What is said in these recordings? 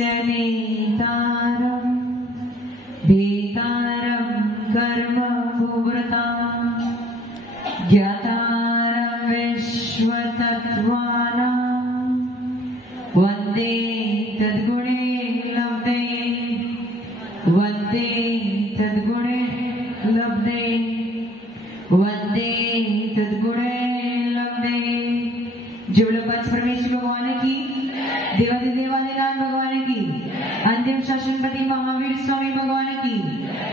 नेतारं भेतारं कर्म भूव्रतां ज्ञातारं विश्वतत्त्वानां वन्दे तद्गुणे लब्धे वन्दे तद्गुणे लब्धे वन्दे तद्गुणे लब्धे। जुड़पच परमेश्वर भगवान की, देवादिदेवादिनाथ भगवान की, अंतिम शासनपति महावीर स्वामी भगवान की,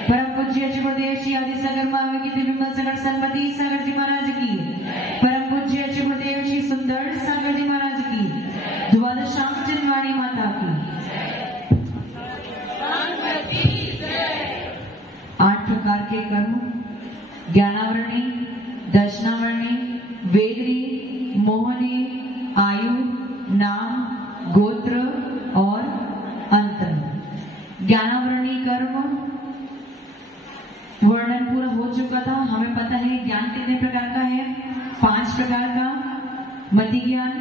परम पूज्य गुरुदेव श्री आदि सागर महावीर की दिव्य सागर संपति सागर जी महाराज की, परम पूज्य गुरुदेव श्री सुंदर सागर जी महाराज की, द्वादशाम जनवाणी माता की। 8 प्रकार के कर्म ज्ञानावरणी, दर्शनावरणी, वेदरी, मोहनी, आयु, नाम, गोत्र और अंतर। ज्ञानावरणी कर्म वर्णन पूरा हो चुका था। हमें पता है ज्ञान कितने प्रकार का है, 5 प्रकार का। मति ज्ञान,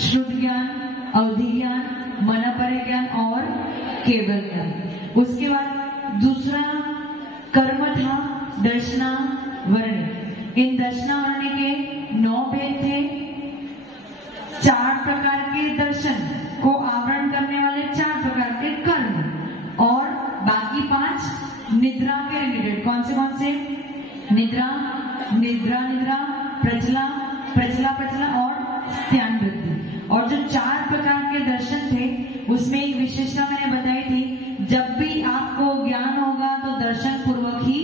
श्रुत ज्ञान, अवधि ज्ञान, मनपर ज्ञान और केवल ज्ञान। उसके बाद दूसरा कर्म था दर्शनावरणी। इन दर्शनावरणी के 9 भेद थे। 4 प्रकार के दर्शन को आवरण करने वाले 4 प्रकार के कर्म और बाकी 5 निद्रा के रिलेटेड। कौन से निद्रा, निद्रा निद्रा, प्रचला, प्रचला प्रचला और ध्यान वृद्धि। और जो 4 प्रकार के दर्शन थे उसमें एक विशेषता मैंने बताई थी, जब भी आपको ज्ञान होगा तो दर्शन पूर्वक ही,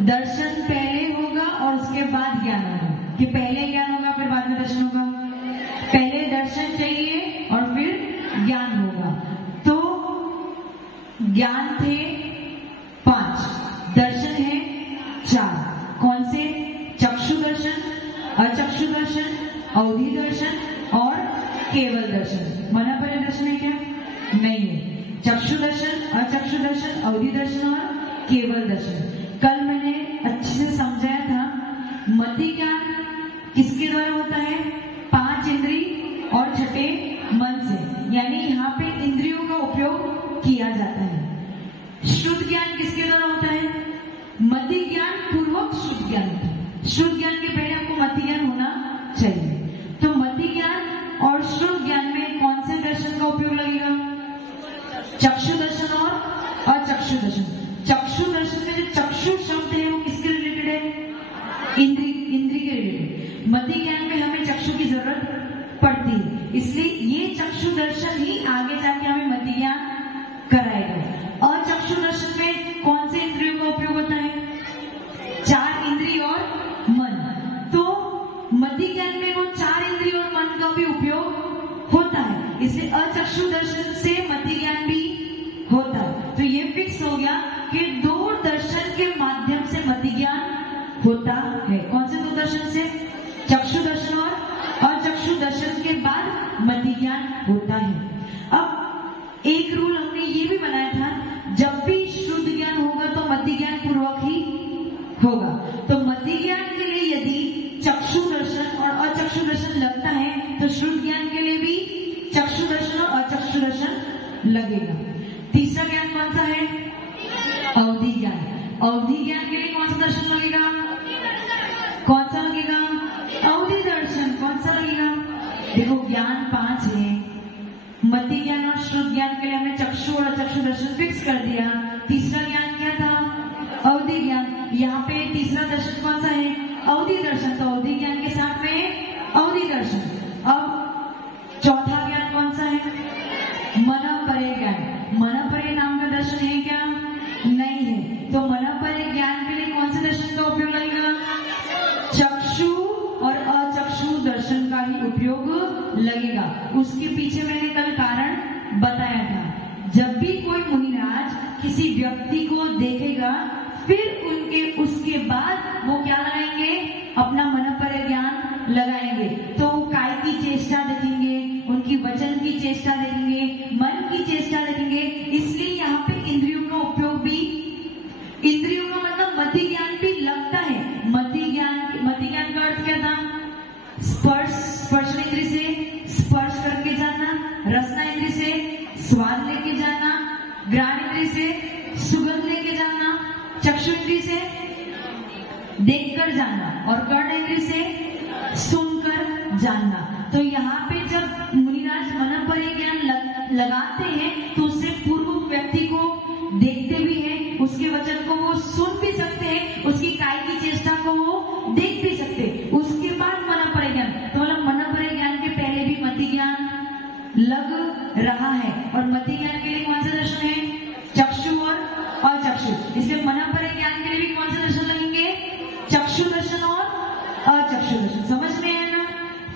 दर्शन पहले होगा और उसके बाद ज्ञान होगा। कि पहले ज्ञान होगा फिर बाद में दर्शन होगा, पहले दर्शन चाहिए और फिर ज्ञान होगा। तो ज्ञान थे 5, दर्शन है 4। कौन से? चक्षु दर्शन, अचक्षु दर्शन, अवधि दर्शन और केवल दर्शन। मनपर दर्शन है क्या? नहीं है। चक्षु दर्शन, अचक्षु दर्शन, अवधि दर्शन और केवल दर्शन। कल मैंने अच्छे से समझाया था। मति ज्ञान किसके द्वारा होता है? 5 इंद्री और 6ठे मन से, यानी यहाँ पे इंद्रियों का उपयोग किया जाता है। शुद्ध ज्ञान किसके द्वारा होता है? मति ज्ञान पूर्वक शुद्ध ज्ञान। शुद्ध ज्ञान के पहले आपको मति ज्ञान होना चाहिए। तो मति ज्ञान और शुद्ध ज्ञान में कौन से दर्शन का उपयोग लगेगा? चक्षु दर्शन और अचक्षु दर्शन। चक्षु दर्शन में जो चक्षु शब्द है वो किसके रिलेटेड है? इंद्री के रिलेटेड। मति ज्ञान में हमें चक्षु की जरूरत पड़ती है, इसलिए ये चक्षु दर्शन ही आगे जाके हमें मति ज्ञान कराएगा। अचक्षु दर्शन में कौन से इंद्रियों का उपयोग होता है? 4 इंद्रिय और मन। तो मति ज्ञान में वो 4 इंद्रिय और मन का भी उपयोग होता है, इसलिए अचक्षु दर्शन से मति ज्ञान भी होता है। तो ये फिक्स हो गया कि 2 दर्शन के माध्यम से मति ज्ञान होता है। कौन से 2 दर्शन से? चक्षु दर्शन और अचक्षु दर्शन के बाद मति ज्ञान होता है। अब एक रूल हमने ये भी बनाया था, जब भी शुद्ध ज्ञान होगा तो मति ज्ञान पूर्वक ही होगा। तो मति ज्ञान के लिए यदि चक्षु दर्शन और अचक्षु दर्शन लगता है तो शुद्ध ज्ञान के लिए भी चक्षु दर्शन और अचक्षु दर्शन लगेगा। तीसरा ज्ञान कौन सा है? अवधि ज्ञान। अवधि ज्ञान के लिए कौन सा दर्शन लगेगा? कौन सा लगेगा? अवधि दर्शन। कौन सा लगेगा? देखो ज्ञान 5 है। मति ज्ञान और शुद्ध ज्ञान के लिए हमने चक्षु और अचक्षु दर्शन फिक्स कर दिया। तीसरा ज्ञान क्या था? अवधि ज्ञान। यहाँ पे तीसरा दर्शन कौन सा है? अवधि दर्शन। तो अवधि ज्ञान के साथ में अवधि दर्शन। अब चौथा ज्ञान कौन सा है? मनपरे ज्ञान। मनपरे नाम का दर्शन है क्या? नहीं है। तो मनपरे ज्ञान के लिए कौन से दर्शन का उपयोग लगेगा? चक्षु और अचक्षु दर्शन का ही उपयोग लगेगा। उसके पीछे मैंने कल कारण बताया था। जब भी कोई मुनिराज किसी व्यक्ति को देखेगा फिर उसके बाद वो क्या लगाएंगे? अपना मनपर ज्ञान लगाएंगे। तो काय की चेष्टा देखेंगे, उनकी वचन की चेष्टा देखेंगे, मन की चेष्टा देखेंगे। इसलिए यहाँ पे इंद्रियों का उपयोग भी, इंद्रियों का मतलब मति ज्ञान भी लगता है। मति ज्ञान का अर्थ क्या था? स्पर्श इंद्रिय से स्पर्श करके जाना, रसना इंद्रिय से स्वाद लेके घ्राण इंद्रिय से सुगंध लेके जानना, चक्षु इंद्रिय से देखकर जानना और कर्ण इंद्रिय से सुनकर जानना। तो यहाँ पे जब मुनिराज मन पर ज्ञान लगाते हैं तो उससे पूर्व व्यक्ति को देखते भी हैं, उसके वचन को वो सुन भी सकते हैं, उसकी काय की चेष्टा को वो देख भी सकते हैं। उसके बाद मन पर ज्ञान, तो मतलब मन पर ज्ञान के पहले भी मति ज्ञान लग रहा है। और मति ज्ञान के लिए कौन सा दर्शन है? चक्षु और अचक्षु। इसलिए मन पर ज्ञान के लिए भी कौन सा दर्शन लगेंगे? चक्षु दर्शन और अचक्षु दर्शन। समझ में है ना?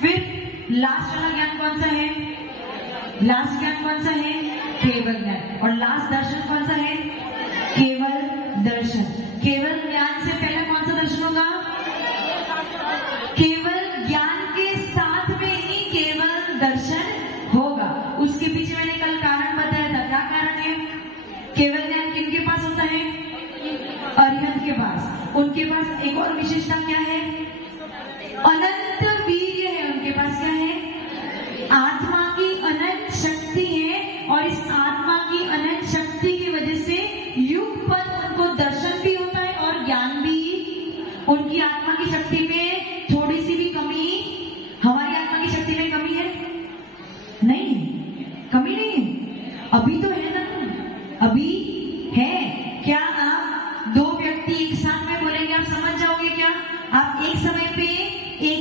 फिर लास्ट वाला ज्ञान कौन सा है? लास्ट ज्ञान कौन सा है? केवल ज्ञान। और लास्ट दर्शन कौन सा है? केवल दर्शन। केवल ज्ञान से पहले कौन सा दर्शन होगा? केवल ज्ञान के साथ में ही केवल दर्शन होगा। उसके पीछे मैंने कल कारण बताया था। क्या कारण है? केवल ज्ञान किनके पास होता है? अरिहंत के पास। उनके पास एक और विशेषता क्या है? अनंत वीर्य है उनके पास। क्या है? आत्मा की अनंत शक्ति है और इस आत्मा की अनंत शक्ति की वजह से युगपत उनको दर्शन भी होता है और ज्ञान भी। उनकी आत्मा की शक्ति में थोड़ी सी भी कमी, हमारी आत्मा की शक्ति में कमी है? नहीं, कमी नहीं है। अभी तो है ना, अभी है। क्या आप दो व्यक्ति एक साथ में बोलेंगे, आप समझ जाओगे क्या? आप एक समय पे एक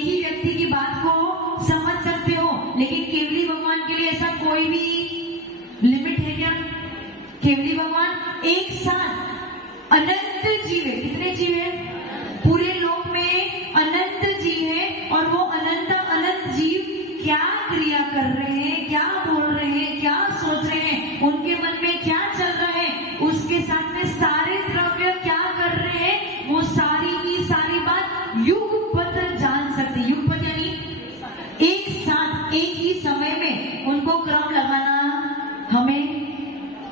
ही व्यक्ति की बात को समझ सकते हो, लेकिन केवली भगवान के लिए ऐसा कोई भी लिमिट है क्या? केवली भगवान एक साथ अनंत जीव है। कितने जीव है? पूरे लोक में अनंत जीव है और वो अनंत जीव क्या क्रिया कर रहे हैं, क्या बोल रहे हैं, क्या सोच रहे हैं, उनके मन में क्या चल रहा है, उसके साथ में सारे द्रव्य क्या कर रहे हैं, वो सारी की सारी बात युगपत जान सकते। युगपत यानी एक साथ एक ही समय में उनको क्रम लगाना, हमें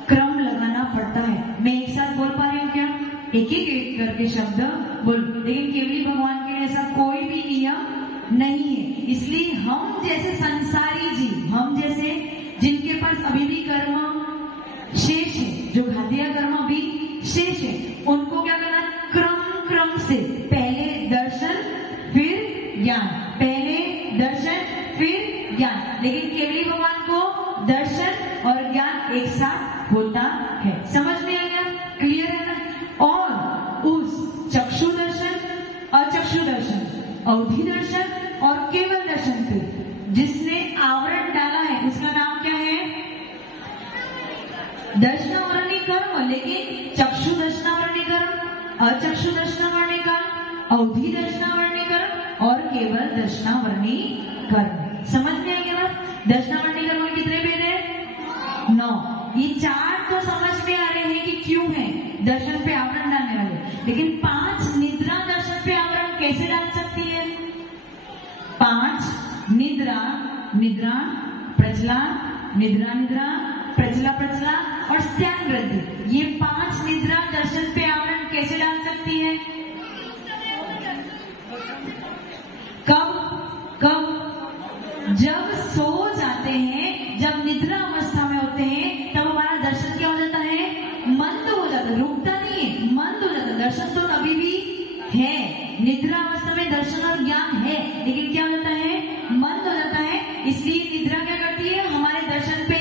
क्रम लगाना पड़ता है। मैं एक साथ बोल पा रही हूँ क्या? एक एक करके शब्द बोल। लेकिन केवली भगवान के लिए ऐसा कोई भी नियम नहीं है। इसलिए हम जैसे संसारी जीव, हम जैसे जिनके पास अभी भी कर्म शेष है, जो घातिया कर्म अभी शेष है, उनको क्या करना? क्रम से पहले दर्शन फिर ज्ञान, पहले दर्शन फिर ज्ञान। लेकिन केवली भगवान को दर्शन और ज्ञान एक साथ होता है। समझ में आ गया? क्लियर है ना? और उस चक्षु दर्शन, अचक्षु दर्शन, अवधि दर्शन और केवल दर्शन पे जिसने आवरण डाला है उसका नाम क्या है? दर्शनावरणी कर्म। लेकिन चक्षु दर्शनावरणी कर्म, अचक्षु दर्शनावरणी कर्म, अवधि दर्शनावरणी कर्म और केवल दर्शनावरणी कर्म। समझ में आ गया? दर्शनावरणी कर्म में कितने भेद है? 9। ये 4 तो समझ में आ रहे हैं कि क्यों है दर्शन पे आवरण डालने वाले, लेकिन 5 निद्रा दर्शन पे आवरण कैसे डाल सकती है? 5 निद्रा, निद्रा प्रचला, निद्रा निद्रा, प्रचला प्रचला और स्त्यान वृद्धि, ये 5 निद्रा दर्शन पे आवरण कैसे डाल सकती है? कब? जब सो जाते हैं, जब निद्रा अवस्था में होते हैं, तब हमारा दर्शन क्या हो जाता है? मंद हो जाता है। रुकता नहीं है, मंद हो जाता है। दर्शन तो अभी भी है, निद्रा अवस्था में दर्शन और ज्ञान है, लेकिन क्या हो जाता है? मंद हो जाता है। इसलिए निद्रा क्या करती है? हमारे दर्शन पे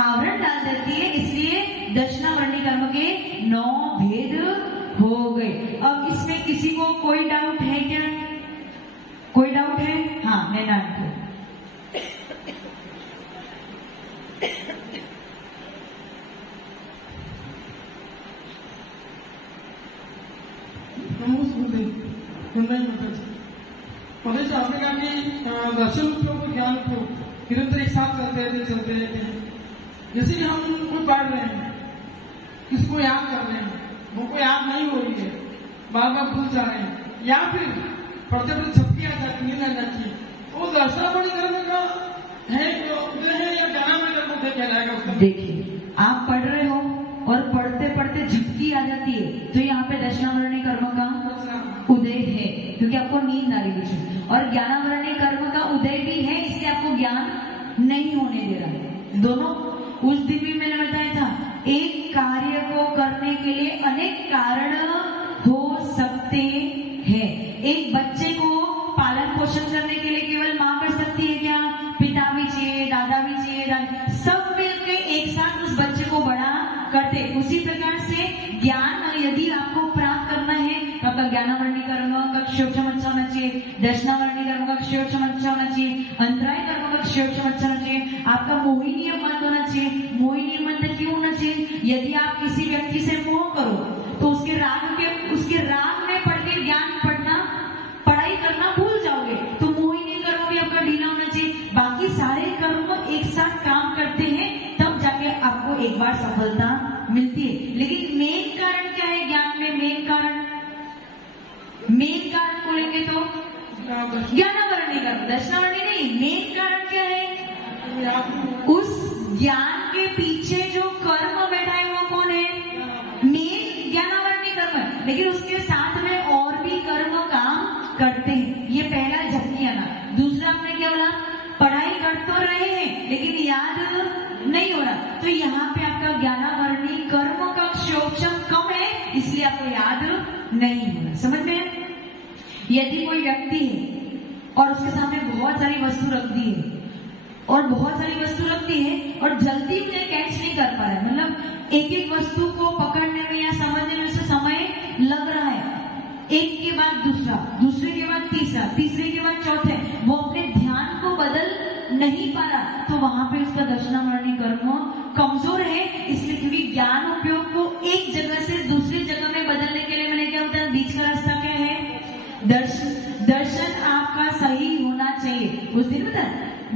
आवरण डाल देती है। इसलिए दर्शनावरणी कर्म के 9 भेद हो गए। अब इसमें किसी को कोई डाउट है क्या? कोई डाउट है? हाँ, मैं डाउट हूँ। जैसे आपने कहा कि दर्शन उपयोग ज्ञान उपयोग निरंतर एक साथ चलते रहते हैं। जैसे कि हम कोई पढ़ रहे हैं, किसी को याद कर रहे हैं, वो को याद नहीं हो रही है, बार बार भूल जा रहे हैं, या फिर पढ़ते पढ़ते झपकी आ जाती, नींद आ जाती है, वो दर्शनावरणी कर्म का है या ज्ञानावरणी कर्म कहलाएगा उसका? देखिए, आप पढ़ रहे हो और पढ़ते पढ़ते झपकी आ जाती है, तो यहाँ पे दर्शनावरणी कर्म का उदय है, क्योंकि आपको नींद आ रही है। और ज्ञानावरणी कर्म का उदय भी है, इसलिए आपको ज्ञान नहीं होने दे रहा है। दोनों उस दिन भी मैंने बताया था, एक कार्य को करने के लिए अनेक कारण हो सकते हैं। एक बच्चे को पालन पोषण करने के लिए केवल माँ कर सकती है क्या? पिता भी चाहिए, दादा भी चाहिए, सब मिलके एक साथ उस बच्चे को बड़ा करते। उसी प्रकार से ज्ञान यदि आपको प्राप्त करना है तो आपका ज्ञानावरणी कर्म का क्षोभम अच्छा होना चाहिए, दर्शनावरणी कर्म का क्षोभम अच्छा होना चाहिए, अंतराय कर्म का क्षोभम अच्छा होना चाहिए, आपका मोहिनी मन होना चाहिए। मोहिनी मन क्यों होना चाहिए? यदि आप किसी व्यक्ति से मोह करो तो उसके राग में पढ़ के ज्ञान पढ़ाई करना भूल जाओगे, तो मोहिनी कर्म भी आपका ढीला होना चाहिए। बाकी सारे कर्म एक साथ काम करते हैं तब जाके आपको एक बार सफलता मिलती है। लेकिन मेन कारण क्या है ज्ञान में? मेन कारण बोलेंगे तो ज्ञानावरणी कर्म, दर्शनावरणी नहीं। मेन कारण क्या है? उस ज्ञान के पीछे जो कर्म बैठा है वो कौन है? मेन ज्ञानावरणी कर्म है। लेकिन उसके साथ में और भी कर्म काम करते हैं। ये पहला झपकी आना। दूसरा आपने क्या बोला? पढ़ाई कर तो रहे हैं लेकिन याद नहीं हो रहा, तो यहाँ पे आपका ज्ञानावरणी कर्म का क्षोभम कम है, इसलिए आपको याद नहीं हो रहा। समझ में? यदि कोई व्यक्ति है और उसके सामने बहुत सारी वस्तु रख दी है और जल्दी उन्हें कैच नहीं कर पा रहा है, मतलब एक एक वस्तु को पकड़ने में या समझने में उसे समय लग रहा है, एक के बाद दूसरा, दूसरे के बाद तीसरा, तीसरे के बाद चौथे, वो अपने ध्यान को बदल नहीं पा रहा, तो वहां पे उसका दर्शनावरणी कर्म कमजोर है। इसलिए क्योंकि ज्ञान उपयोग को एक जगह से दूसरी जगह में बदलने के लिए मैंने क्या बताया? बीच का रास्ता क्या है? दर्शन आपका सही होना चाहिए। उस दिन बता,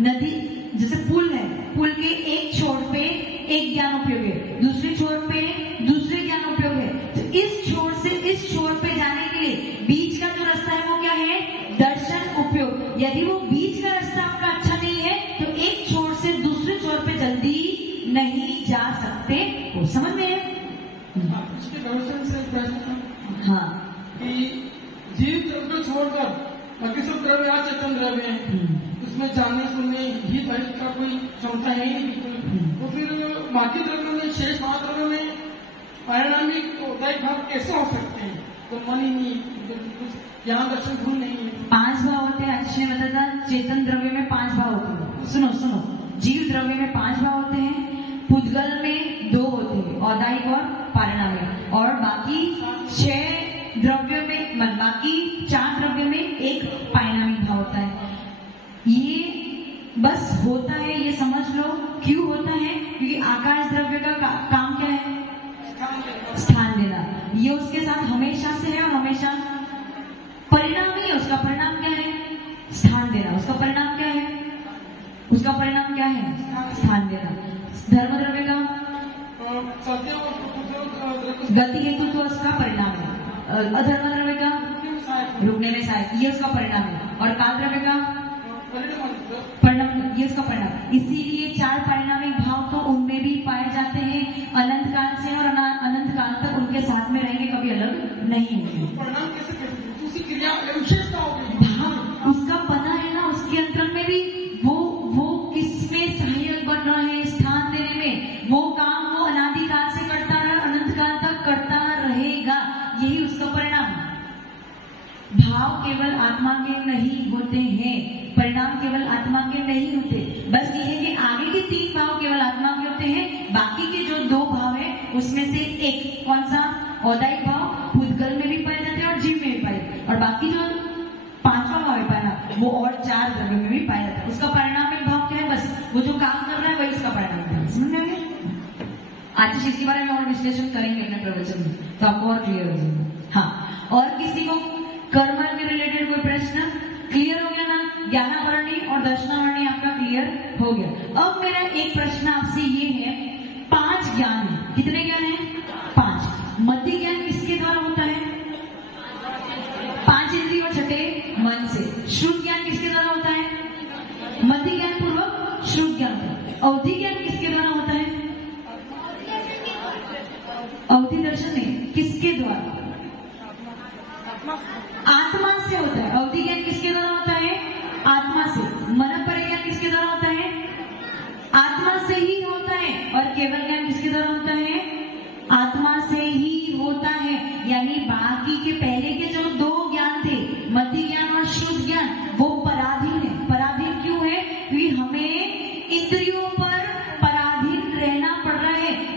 नदी जैसे पुल है, पुल के एक छोर पे एक ज्ञान उपयोग है, दूसरे छोर पे दूसरे ज्ञान उपयोग है, तो इस छोर से इस छोर पे जाने के लिए बीच का जो रास्ता है वो क्या है? दर्शन उपयोग। यदि वो बीच का रास्ता आपका अच्छा नहीं है तो एक छोर से दूसरे छोर पे जल्दी नहीं जा सकते। वो समझ में है? हाँ, जीव द्रव्य छोड़कर बाकी सब द्रव्य चेतन द्रव्य है, उसमें जानने सुनने ही का कोई क्षमता है ही नहीं। तो फिर बाकी द्रव्यों में, शेष महाद्रव्यों में पारिणामिक भाव कैसे हो सकते हैं? तो मन ही नहीं, यहाँ दर्शन भूल नहीं है। 5 भाव होते हैं। अच्छे ने बताया था चेतन द्रव्य में 5 भाव होते हैं। सुनो, जीव द्रव्य में 5 भाव होते हैं, पुद्गल में 2 होते हैं, औदायिक और पारिणामिक, और बाकी 6 द्रव्यों में, बाकी 4 द्रव्यों में एक पारिणामिक भाव होता है। ये बस होता है, ये समझ लो क्यों होता है, क्योंकि आकाश द्रव्य का काम क्या है? स्थान देना। ये उसके साथ हमेशा से है और हमेशा परिणाम ही है। उसका परिणाम क्या है? स्थान देना। उसका परिणाम क्या है? स्थान देना। धर्म द्रव्य का गति हेतु तो उसका परिणाम है, अधर्म द्रव्य का रुकने में सहायक, ये उसका परिणाम है, और काल द्रव्य का परिणाम, ये उसका परिणाम। इसीलिए 4 पारिणामिक भाव तो उनमें भी पाए जाते हैं, अनंत काल से और अनंत काल तक उनके साथ में रहेंगे, कभी अलग नहीं होंगे। भाव उसका बना है ना, उसके अंतरण में भी वो किसमें सहायक बन रहा है? स्थान देने में। वो काम वो अनादिकाल से करता रहा, अनंत काल तक करता रहेगा, यही उसका परिणाम। भाव केवल आत्मा के नहीं होते हैं, परिणाम केवल आत्मा के नहीं होते। बस ये है कि आगे के 3 भाव केवल आत्मा के होते हैं, बाकी के जो 2 भाव है उसमें से एक कौन सा? औदायिक भाव पुद्गल में भी पाए जाते हैं और जीव में भी पाए, और बाकी जो 5वां भाव है पाना, वो और 4 द्रव्य में भी पाया जाता है। उसका परिणामिक भाव क्या है? बस वो जो काम कर रहा है वही उसका परिणाम है। समझ में आ गया? आज इसके बारे में और विश्लेषण करेंगे अपने प्रवचन में, तो आपको और क्लियर हो जाएगा। हाँ, और किसी को कर्म के रिलेटेड कोई प्रश्न? क्लियर हो गया ना? ज्ञानावरणी और दर्शनावरणी आपका क्लियर हो गया। अब मेरा एक प्रश्न आपसे ये है, 5 ज्ञान है, कितने ज्ञान है? 5। मध्य ज्ञान किसके द्वारा होता है? 5 इंद्रिय और 6 मन से। श्रुत ज्ञान किसके द्वारा होता है? मध्य ज्ञान पूर्वक श्रुत ज्ञान। अवधि ज्ञान किसके द्वारा होता है? अवधि दर्शन में किसके द्वारा? आत्मा से होता है। अवधि ज्ञान किसके द्वारा होता है? आत्मा से। मन पर ज्ञान किसके द्वारा होता है? आत्मा से ही होता है। और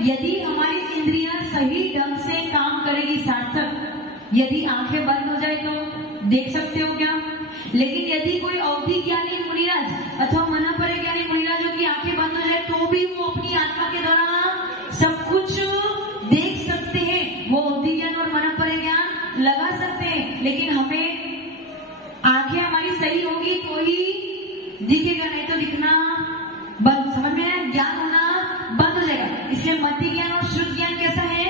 यदि हमारी इंद्रियां सही ढंग से काम करेगी सार्थक, यदि आंखें बंद हो जाए तो देख सकते हो क्या? लेकिन यदि कोई अवधि ज्ञानी मुनिराज अथवा मना परे ज्ञानी मुनिराजों की आंखें बंद हो जाए तो भी वो अपनी आत्मा के द्वारा सब कुछ देख सकते हैं, वो अवधि ज्ञान और मना परे ज्ञान लगा सकते हैं। लेकिन हमें आंखें हमारी सही होगी तो ही दिखेगा, नहीं तो दिखना बंद, समझ में आया? ज्ञान होना बंद हो जाएगा। इसलिए मति ज्ञान और शुद्ध ज्ञान कैसा है?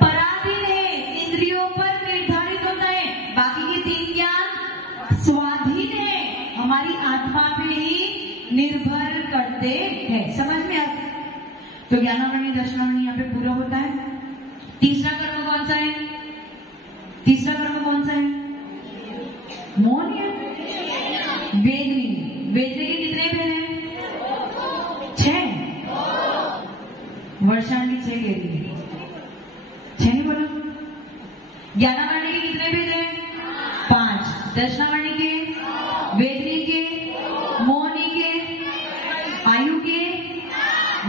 पराधीन है, इंद्रियों पर निर्धारित होता है। बाकी के तीन ज्ञान स्वाधीन है, हमारी आत्मा पे ही निर्भर करते हैं। समझ में आता? तो ज्ञानावरणी दर्शनावरणी यहाँ पे पूरा होता है। तीसरा कर्म कौन सा है? तीसरा कर्म कौन सा है? मौन या वेदनी? वेदनी के कितने भेद हैं? 6। वर्षांडी 6 कह रही है, 6 नहीं बोलो। ज्ञानावरणी के कितने भेद हैं? 5। दर्शनावरणी के, वेदनी के, मोहनी के, आयु के,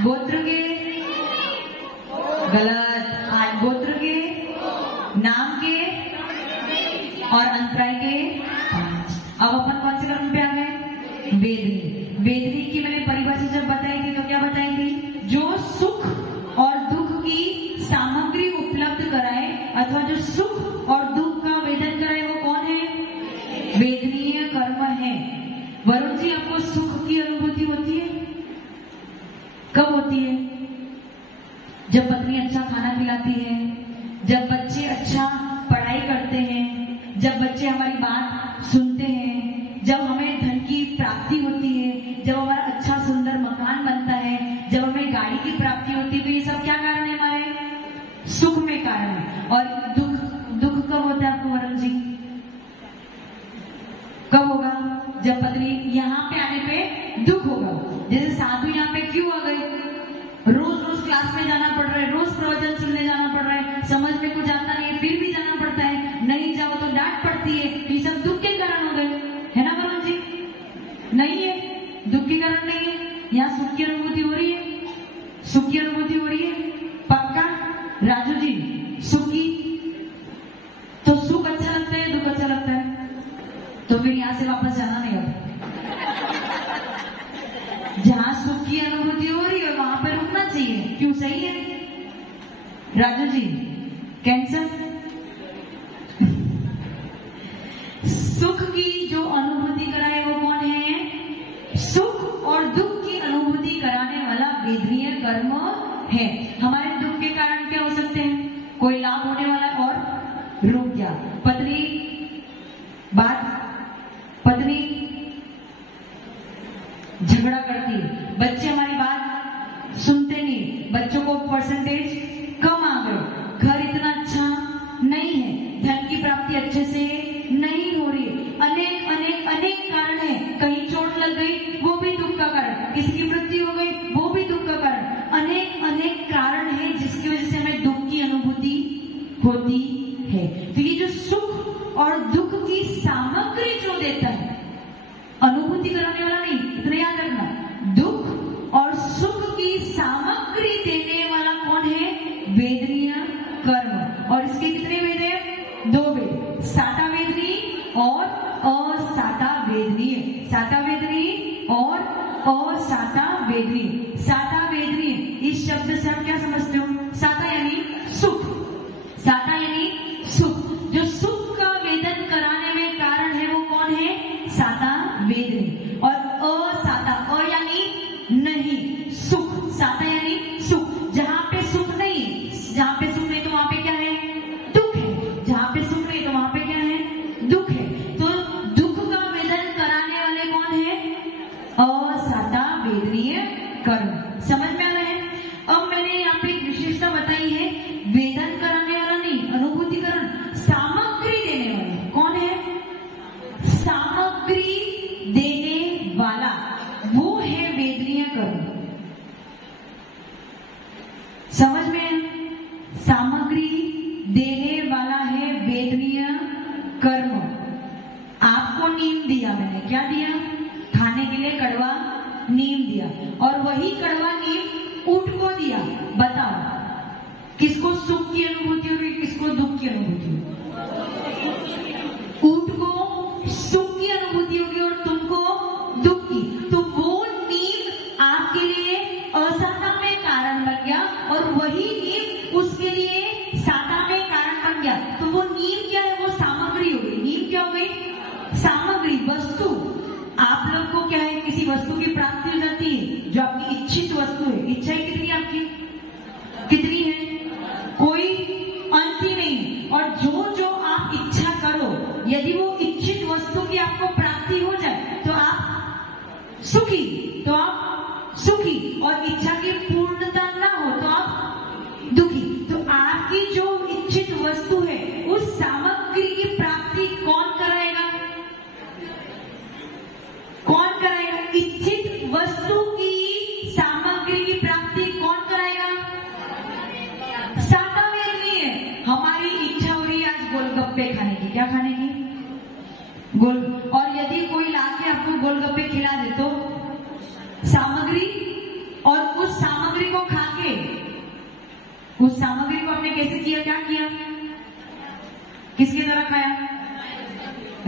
गोत्र के, गलत, गोत्र के, नाम के और अंतराय के 5। अब अपन कौन से कर्म पे आ गए? वेदनी। वेदनी की मैंने परिभाषा जब बताई थी तो क्या बताई थी? जो सुख और दुख की सामग्री उपलब्ध कराए अथवा जो सुख और दुख का वेदन कराए वो कौन है? वेदनीय कर्म है। वरुण जी, आपको सुख की अनुभूति होती है? कब होती है? जब पत्नी अच्छा खाना खिलाती है, जब बच्चे अच्छा पढ़ाई करते हैं, जब बच्चे हमारी बात सुनते हैं, जब हमें धन की प्राप्ति होती है, जब हमारा अच्छा सुंदर मकान बनता है, जब हमें गाड़ी की प्राप्ति होती है, तो ये सब क्या कारण है? हमारे सुख में कारण है। और दुख कब होता है आपको वरुण जी? कब होगा? जब पत्नी यहाँ पे आने पे दुख होगा। जैसे साधु यहाँ पे क्यों आ गए? रोज रोज क्लास में जाना पड़ रहा है, रोज प्रवचन सुनने जाना पड़ रहा है, समझ में कुछ आता नहीं है, फिर भी जाना पड़ता है, नहीं जाओ तो डांट पड़ती है। ये सब दुख के कारण हो गए, है ना वरुण जी? नहीं है, दुख के कारण नहीं है। यहाँ सुख की अनुभूति हो रही है, सुख की अनुभूति हो रही है पक्का? राजू जी, सुख की तो सुख अच्छा लगता है, दुख अच्छा लगता है? तो फिर यहाँ से वापस जाना नहीं होता। जहां सुख की अनुभूति हो रही है वहां पर रुकना चाहिए। क्यों? सही है राजू जी? कैंसर सुख की जो अनुभूति कराए वो कौन है? सुख और दुख की अनुभूति कराने वाला वेदनीय कर्म है। हमारे दुख के कारण क्या हो सकते हैं? कोई लाभ होने वाला और रुक गया। पत्नी झगड़ा करती है, बच्चे हमारी बात सुनते नहीं, बच्चों को परसेंटेज कम आ गए, घर इतना अच्छा नहीं है, धन की प्राप्ति अच्छे से नहीं हो रही, अनेक अनेक अनेक कारण है। कहीं चोट लग गई वो भी दुख का कारण, किसी की मृत्यु हो गई वो भी दुख का कारण, अनेक अनेक कारण है जिसकी वजह से हमें दुख की अनुभूति होती है। तो ये जो सुख और दुख की सामग्री जो देता है, अनुभूति कराने वाला नहीं, इतना याद रखना, दुख और सुख की सामग्री देने वाला कौन है? वेदनीय कर्म। और इसके कितने वेद हैं? 2 वेद, साता वेदनी और असाता वेदनीय। साता वेदनी और असाता वेदनीय। साता वेदनीय इस शब्द से आप क्या समझते हो? साता यानी सुख, साता यानी सुख, जो सुख का वेदन कराने में कारण है वो कौन है? साता वेदनी। और असाता, अ यानी नहीं, सुख, साता यानी सुख। जहां पे सुख नहीं, जहां पे सुख नहीं तो वहां पे क्या है? दुख है। जहां पे सुख नहीं तो वहां पे क्या है? दुख है। तो दुख का वेदन कराने वाले कौन है? असाता वेदनीय कर्म। समझ में आ रहा है? अब मैंने यहाँ पे एक विशेषता बताई है, वेदन कराने वाला नहीं, अनुभूतिकरण, सामग्री देने वाला कौन है? सामग्री देने वाला वो है वेदनीय कर्म। समझ में? सामग्री देने वाला है वेदनीय कर्म। आपको नीम दिया मैंने, क्या दिया? खाने के लिए कड़वा नीम दिया, और वही कड़वा नीम ऊंट को दिया, बताओ किसको सुख की अनुभूति होगी, किसको दुख की अनुभूति होगी? ऊंट को सुख की अनुभूति होगी और तुमको दुख की। तो वो नीम आपके लिए असाधारण में कारण बन गया और वही नीम उसके लिए साधारण में कारण बन गया। तो वो नीम क्या है? वो सामग्री हो गई। नीम क्या हो गई? सामग्री, वस्तु। आप लोग को क्या है, किसी वस्तु की प्राप्ति हो जाती है जो आपकी इच्छित वस्तु है। इच्छाएं कितनी आपकी, कितनी है? कोई अंत ही नहीं। और जो जो आप इच्छा करो, यदि वो इच्छित वस्तु की आपको प्राप्ति हो जाए तो आप सुखी, तो आप सुखी। और इच्छा की पूर्णता ना हो तो आप दुखी। तो आपकी जो इच्छित वस्तु है उस सामग्री की प्राप्ति कौन कराएगा? कौन कराएगा? इच्छित वस्तु की सामग्री की प्राप्ति कौन कराएगा? सातावेदनी है। हमारी इच्छा हो रही है आज गोलगप्पे खाने की। क्या खाने की? गोल। और यदि कोई लाके आपको गोलगप्पे खिला दे तो सामग्री, और उस सामग्री को खाके, उस सामग्री को आपने कैसे किया, क्या किया, किसकी तरह खाया?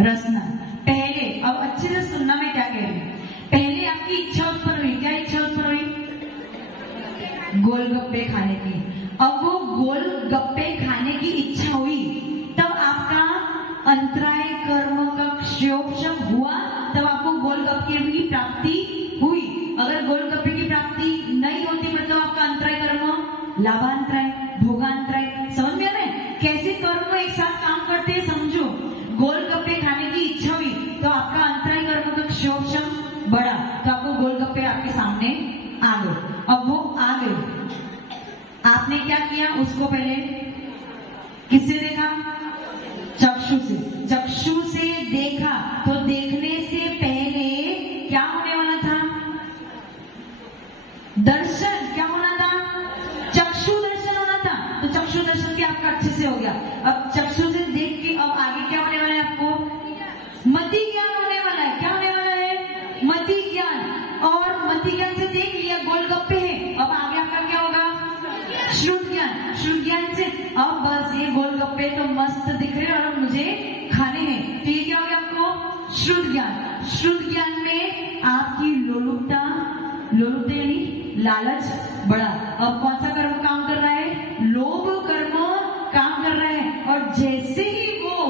रसना। पहले, अब अच्छे से सुनना मैं क्या कह रही हूं। पहले आपकी इच्छा उत्पन्न हुई। क्या इच्छा उत्पन्न हुई? गोलगप्पे खाने की। अब वो गोलगप्पे खाने की इच्छा हुई, तब आपका अंतराय कर्म का क्षयोपशम हुआ, तब आपको गोलगप्पे की प्राप्ति हुई। अगर गोलगप्पे की प्राप्ति नहीं होती मतलब आपका अंतराय कर्म लाभांतराय, भोगांतराय। समझ में आ रहा है कैसे कर्म एक साथ काम करते हैं? समझो, गोलगप्पे खाने की इच्छा हुई तो आपका अंतराय कर्म का क्षयोपशम बढ़ा, तो आपको गोलगप्पे आपके सामने आ गए। अब वो आ गए, आपने क्या किया? उसको पहले किससे देखा? चक्षु से। चक्षु से देखा तो देखने से पहले क्या होने वाला था? दर्शन। क्या होना था? चक्षु दर्शन होना था। तो चक्षु दर्शन भी आपका अच्छे से हो गया। अब चक्षु से देख के अब आगे क्या होने वाला है आपको? मति ज्ञान होने वाला है। क्या होने वाला है? मति ज्ञान। और मति ज्ञान से देख लिया गोलगप्पे है, अब आगे आपका क्या होगा? श्रुत ज्ञान। श्रुत ज्ञान से अब बस ये गोलगप्पे तो मस्त दिख रहे और मुझे खाने हैं, तो ये क्या हो गया आपको? श्रुत ज्ञान। श्रुत ज्ञान में आपकी लोलुपता, लोलुपता यानी लालच बढ़ा। अब कौन सा कर्म काम कर रहा है? लोभ कर्म काम कर रहा है। और जैसे ही वो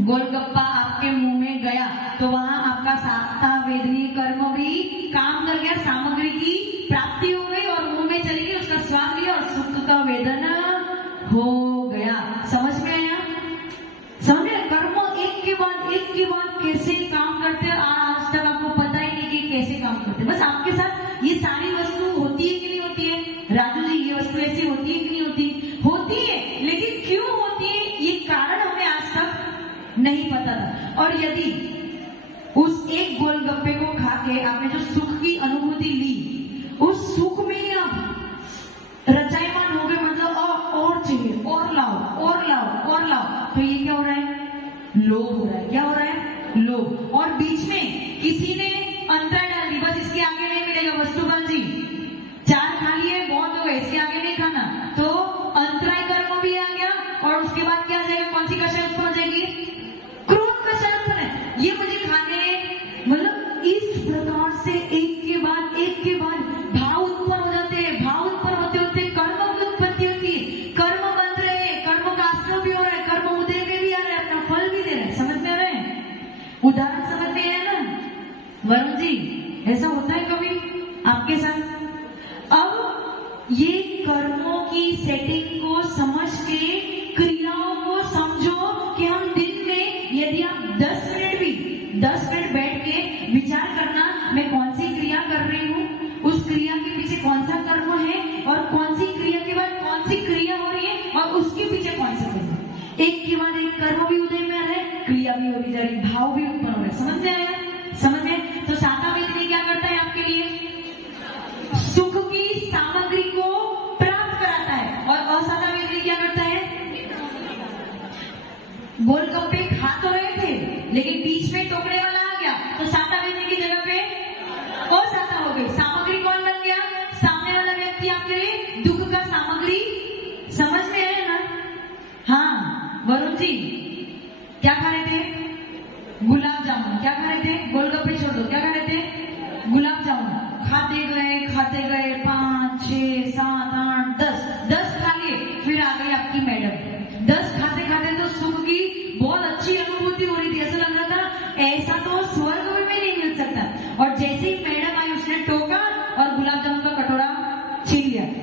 गोलगप्पा आपके मुंह में गया तो वहां आपका सातावेदनी कर्म भी काम कर गया, सामग्री की प्राप्ति हो गई और मुंह में चली गई, उसका स्वाद लिया और सुख का वेदना हो गया। समझ में आया? समझ में? कर्म एक के बाद कैसे काम करते हैं, आज तक आपको पता ही नहीं कि कैसे काम करते हैं। बस आपके साथ ये सारी वस्तु होती है कि नहीं होती है? राजू जी, ये वस्तु ऐसी होती है कि नहीं होती? होती है, लेकिन क्यों होती है ये कारण हमें आज तक नहीं पता था। और यदि उस एक गोलगप्पे को खा के आपने जो सुख की अनुभूति ली, उस सुख में आप रचायमान हो गए, मतलब और चाहिए, और लाओ, और लाओ, और लाओ, तो ये क्या हो रहा है? लोभ हो रहा है। क्या हो रहा है? लोभ। और बीच में किसी ने अंतर डाल दी, बस इसके आगे नहीं मिलेगा वस्तुपाल जी, 4 खा लिए बहुत हो गए, इसके आगे नहीं खाना, तो अंतराय कर्म भी आ गया। और उसके बाद क्या आ जाएगा? कौन सी कषाय उत्पन्न हो जाएगी? क्रोध कषाय उत्पन्न है। ये मुझे खाने, मतलब इस प्रकार से एक के बाद भाव उत्पन्न हो जाते हैं। भाव उत्पन्न होते होते कर्म की उत्पत्ति होती है। कर्म बन रहे हैं, कर्म का आश्रय भी हो रहा है, कर्म उदय में भी आ रहा है, अपना फल भी दे रहा है। समझ में आ रहा है? उदाहरण समझ में आया ना वरुण जी? ऐसा होता है कभी आपके साथ? अब ये कर्मों की सेटिंग को समझ के क्रियाओं को समझो कि हम दिन में यदि आप 10 मिनट बैठ के विचार करना, मैं कौन सी क्रिया कर रही हूँ, उस क्रिया के पीछे कौन सा कर्म है और कौन सी क्रिया के बाद कौन सी क्रिया हो रही है और उसके पीछे कौन सा कर्म है। एक के बाद एक कर्म भी उदय में आ रहा है, क्रिया भी होती जा रही, भाव भी उत्पन्न हो रहा है। समझ में आया? समझ में? तो सातावेदनी क्या करता है आपके लिए? सुख की सामग्री को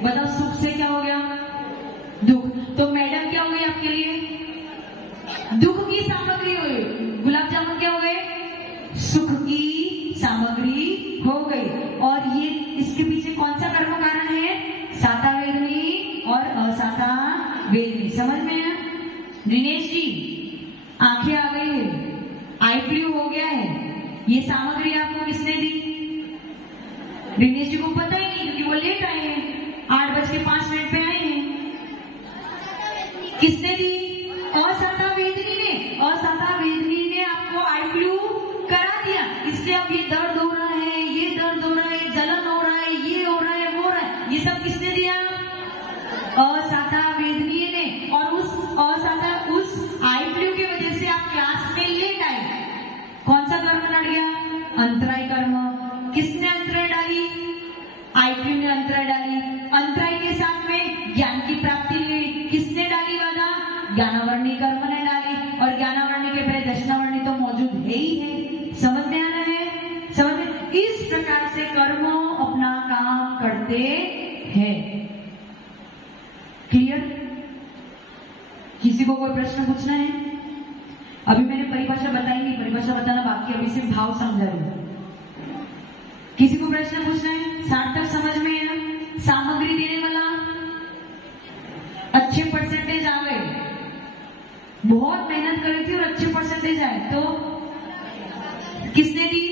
बताओ सुख से क्या हो गया? दुख। तो मैडम क्या हो गई आपके लिए? दुख की सामग्री हो गई। गुलाब जामुन क्या हो गए? सुख की सामग्री हो गई। और ये इसके पीछे कौन सा कर्म कारण है? साता वेदनी और असाता वेदनी। समझ में है? दिनेश जी आंखें आ गई है, आई फ्लू हो गया है, ये सामग्री आपको किसने दी? दिनेश जी को पता ही नहीं क्योंकि वो लेट आए हैं, 8:05 पे आए हैं। किसने दी? असाता वेदनी ने। असाता वेदनी ने आपको आई फ्लू करा दिया, इसलिए अब ये दर्द हो रहा है, ये दर्द हो रहा है, जलन हो रहा है, ये हो रहा है, वो हो रहा है। ये सब किसने दिया? असाता वेदनी ने। और उस आई फ्लू की वजह से आप क्लास में लेट आए, कौन सा कर्म लड़ गया? अंतराय कर्म। किसने अंतराय डाली? आई फ्लू ने अंतराय डाली। अंतराय के साथ में ज्ञान की प्राप्ति हुई, किसने डाली बाधा? ज्ञानावर्णी कर्म ने डाली। और ज्ञानावर्णी के पहले दशनावर्णी तो मौजूद है ही है। समझ में आ रहा है? समझ में? इस प्रकार से कर्म अपना काम करते हैं। क्लियर? किसी को कोई प्रश्न पूछना है? अभी मैंने परिभाषा बताई नहीं, परिभाषा बताना बाकी, अभी सिर्फ भाव समझा रही हूं। किसी को प्रश्न पूछना है? सार्थक समझ में है ना? सामग्री देने वाला अच्छे परसेंटेज आ गए, बहुत मेहनत करी थी और अच्छे परसेंटेज आए, तो किसने दी?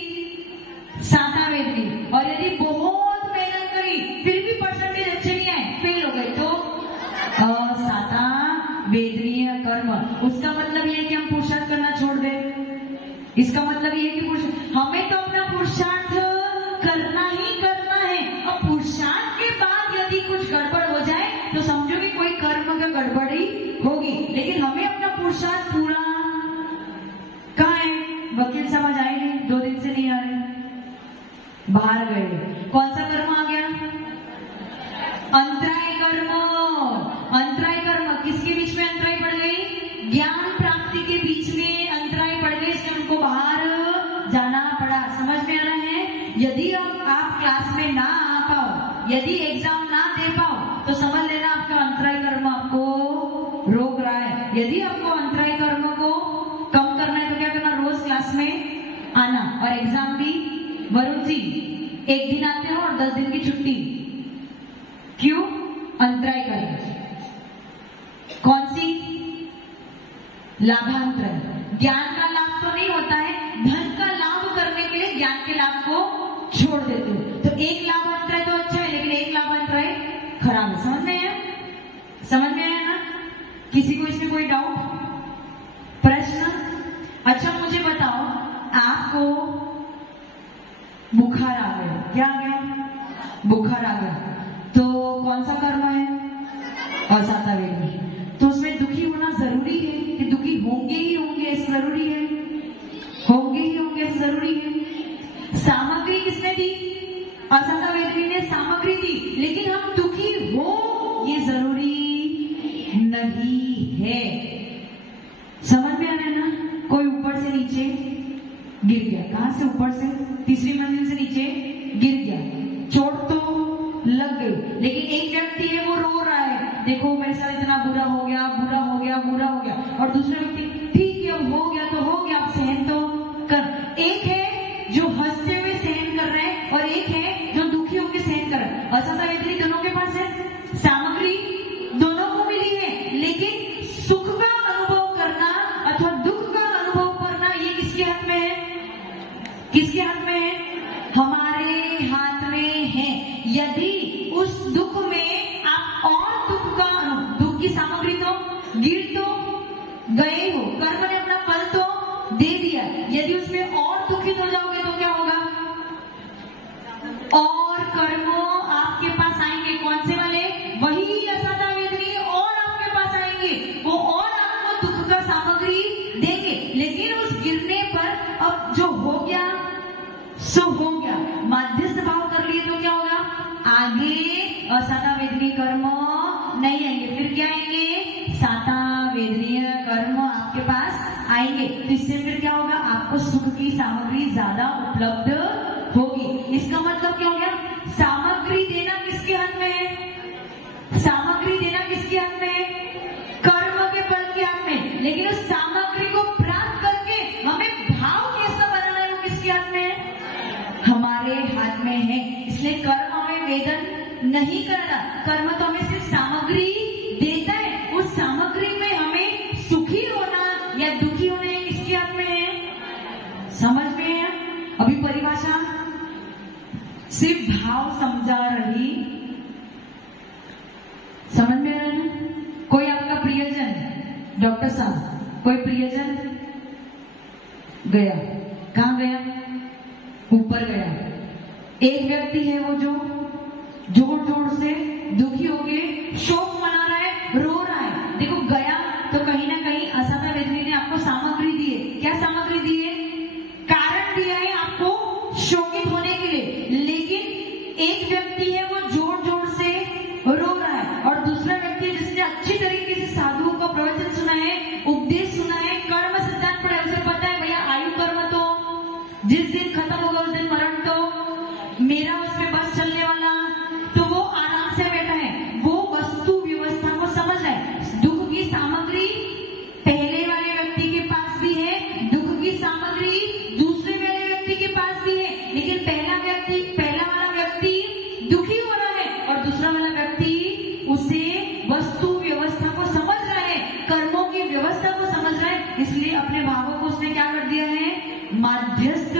साता वेदनी। और यदि बहुत मेहनत करी फिर भी परसेंटेज अच्छे नहीं आए, फेल हो गए, तो असाता वेदनीय कर्म। उसका मतलब यह है कि हम पुरुषार्थ करना छोड़ दें। इसका मतलब यह है कि हमें तो अपना पुरुषार्थ करना ही करना है। अब पुरुषार्थ के बाद यदि कुछ गड़बड़ हो जाए तो समझो कि कोई कर्म का गड़बड़ी होगी, लेकिन हमें अपना पुरुषार्थ पूरा। कहाँ है वकील? समझ आए नहीं, 2 दिन से नहीं आ रहे, बाहर गए। कौन सा कर्म आ गया? अंतराय कर्म। अंतराय कर्म किसके बीच में अंतराय पड़ गई? ज्ञान प्राप्ति के बीच में अंतराय पड़ गई, इसलिए उनको बाहर जाना पड़ा। समझ में आ रहा है? यदि आप क्लास में ना आ पाओ, यदि एग्जाम ना दे पाओ, तो समझ लेना आपका अंतराय कर्म आपको रोक रहा है। यदि आपको अंतराय कर्म को कम करना है तो क्या करना? रोज क्लास में आना। और एग्जाम भी वरुण जी 1 दिन आते हो और 10 दिन की छुट्टी। क्यों? अंतराय कर्म। कौन सी? लाभांतर। ज्ञान का लाभ तो नहीं होता है, धन का लाभ करने के लिए ज्ञान के लाभ को छोड़ देते हो। तो एक लाभांतर तो अच्छा है, लेकिन एक लाभांतर खराब है। समझ में आया? समझ में आया ना? किसी को इसमें कोई डाउट, प्रश्न? अच्छा मुझे बताओ, आपको बुखार आ गया, क्या आ गया? बुखार आ गया, तो कौन सा कर्म है? असाता वेदनी। तो उसमें दुखी होना जरूरी है कि दुखी होंगे ही होंगे, ऐसा जरूरी है? होंगे ही होंगे, ऐसा जरूरी है? सामग्री किसने दी? असाता वेदनी ने सामग्री दी, लेकिन हम दुखी हो ये जरूरी नहीं है। समझ में आ रहा है ना? कोई ऊपर से नीचे गिर गया, कहां से? ऊपर से 3री मंजिल से नीचे गिर गया, चोट तो लग गई, लेकिन एक व्यक्ति है वो रो रहा है, देखो मेरे साथ इतना बुरा हो गया, बुरा हो गया, बुरा हो गया। और दूसरा व्यक्ति ठीक है, अब हो गया तो हो गया, आप सहन तो कर। एक है जो हंसते हुए सहन कर रहे हैं और एक है जो दुखी होकर सहन कर रहा है। असाता वेदनी दोनों के पास है, सामग्री दोनों को मिली है, लेकिन सुख का अनुभव करना अथवा दुख का अनुभव करना ये किसके हाथ में है? किसके हाथ में है? हमारे हाथ में है। यदि उस दुख में आप और दुख की सामग्री तो गिर तो गए हो, कर्म ने अपना फल तो दे दिया, यदि उसमें और दुखित हो जाओगे तो क्या होगा? और कर्म आपके पास आएंगे, कौन से वाले? वही असाता वेदनी और आपके पास आएंगे, वो और आपको दुख का सामग्री देंगे। लेकिन उस गिरने पर अब जो हो गया सो हो गया, माध्यस्थ भाव कर लिए तो क्या होगा? आगे असाता वेदनी कर्म नहीं आएंगे, फिर क्या आएंगे? साता वेदनीय कर्म आपके पास आएंगे। तो इससे फिर क्या होगा? आपको सुख की सामग्री ज्यादा उपलब्ध होगी। इसका मतलब क्या हो गया? सामग्री देना किसके हाथ में है? जाता। कर्म तो हमें सिर्फ सामग्री देता है, उस सामग्री में हमें सुखी होना या दुखी होना किसके हाथ में है? समझ में है? अभी परिभाषा सिर्फ भाव समझा रही, समझ में आ रहा है? कोई आपका प्रियजन, डॉक्टर साहब, कोई प्रियजन गया, कहां गया? ऊपर गया। एक व्यक्ति है वो जो जोर जोर से दुखी हो गए, शोक मना रहा है, रो रहा है। देखो गया तो कहीं ना कहीं असाधा वेदनी ने आपको सामग्री दी है। क्या सामग्री दी है? कारण दिया है आपको शोकित होने के लिए। लेकिन एक व्यक्ति है वो जोर जोर से रो रहा है और दूसरा व्यक्ति जिसने अच्छी तरीके से साधुओं का प्रवचन सुना है, उपदेश सुना है, कर्म सिद्धांत पढ़ा है, उसे पता है भैया आयु कर्म तो जिस दिन खत्म होगा उस दिन मरण तो मेरा उसमें बस चलने वाला, तो वो आराम से बैठा है, वो वस्तु व्यवस्था को समझ रहा है। दुख की सामग्री पहले वाले व्यक्ति के पास भी है, दुख की सामग्री दूसरे वाले व्यक्ति के पास भी है, लेकिन पहला वाला व्यक्ति दुखी हो रहा है और दूसरा वाला व्यक्ति उसे वस्तु व्यवस्था को समझ रहा है, कर्मों की व्यवस्था को समझ रहा है। इसलिए अपने भावों को उसने क्या कर दिया है? माध्यस्थ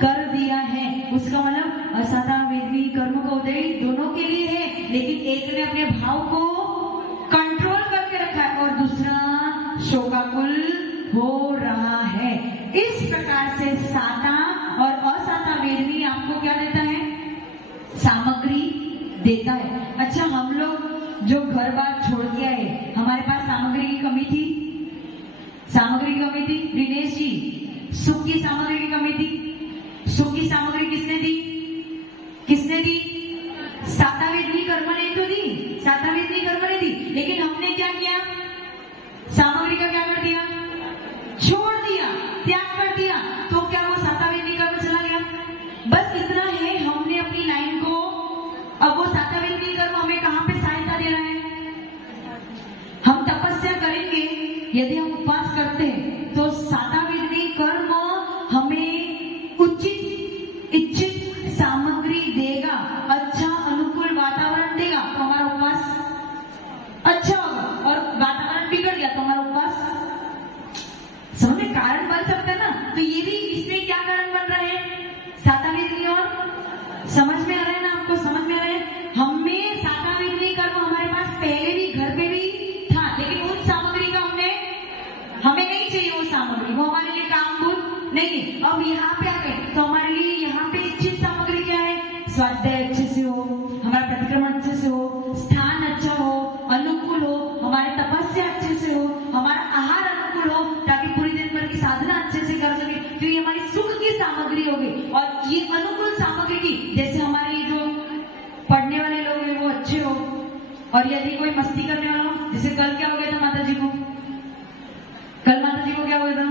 कर दिया है। उसका मतलब असाधा वेदनी कर्म का उदय दोनों के लिए है, लेकिन एक ने अपने भाव को कंट्रोल करके रखा है और दूसरा शोकाकुल हो रहा है। इस प्रकार से साता और असाता वेदनी आपको क्या देता है? सामग्री देता है। अच्छा, हम लोग जो घर बार छोड़ के आए, हमारे पास सामग्री की कमी थी, सामग्री की कमी थी। दिनेश जी, सुख की सामग्री की कमी थी। सुख की सामग्री किसने दी? किसने दी? साता वेदनी कर्म ने तो दी, साता वेदनी कर्म ने दी। लेकिन हमने क्या किया? सामग्री का क्या कर दिया? छोड़ दिया, त्याग कर दिया। तो क्या वो साता वेदनी कर्म चला गया? बस इतना है, हमने अपनी लाइन को, अब वो साता वेदनी कर्म हमें कहां पे सहायता दे रहा है? हम तपस्या करेंगे, यदि हम उपवास करते हैं तो साता वेदनी कर्म हमें उचित इच्छित सामग्री देगा, अच्छा अनुकूल वातावरण देगा, तो हमारा उपवास अच्छा होगा। और वातावरण बिगड़ गया तो हमारा उपवास समझ में कारण बन सकता है ना। तो ये भी इसमें क्या कारण बन रहा है? साता वेदनी। और समझ में आ रहा है ना आपको? समझ में आ रहा है? हमें साता वेदनी कर्म हमारे पास पहले भी घर पे भी था, लेकिन उस सामग्री का हमें नहीं चाहिए, वो सामग्री वो हमारे लिए कामभूत नहीं है। अब यहाँ पे आ गए तो हमारे लिए यहाँ पे इच्छित सामग्री क्या है? स्वाध्याय अच्छे से हो, हमारा प्रतिक्रमण अच्छे से हो, स्थान अच्छा हो, अनुकूल हो, हमारे तपस्या अच्छे से हो, हमारा आहार अनुकूल हो, ताकि पूरी दिन भर की साधना अच्छे से कर सके। तो ये हमारी सुख की सामग्री होगी। और ये अनुकूल सामग्री की, जैसे हमारे ये जो पढ़ने वाले लोग हैं वो अच्छे हो, और यदि कोई मस्ती करने वाला हो, जैसे कल क्या हो गया था माता जी को, कल माता जी को क्या हुआ था?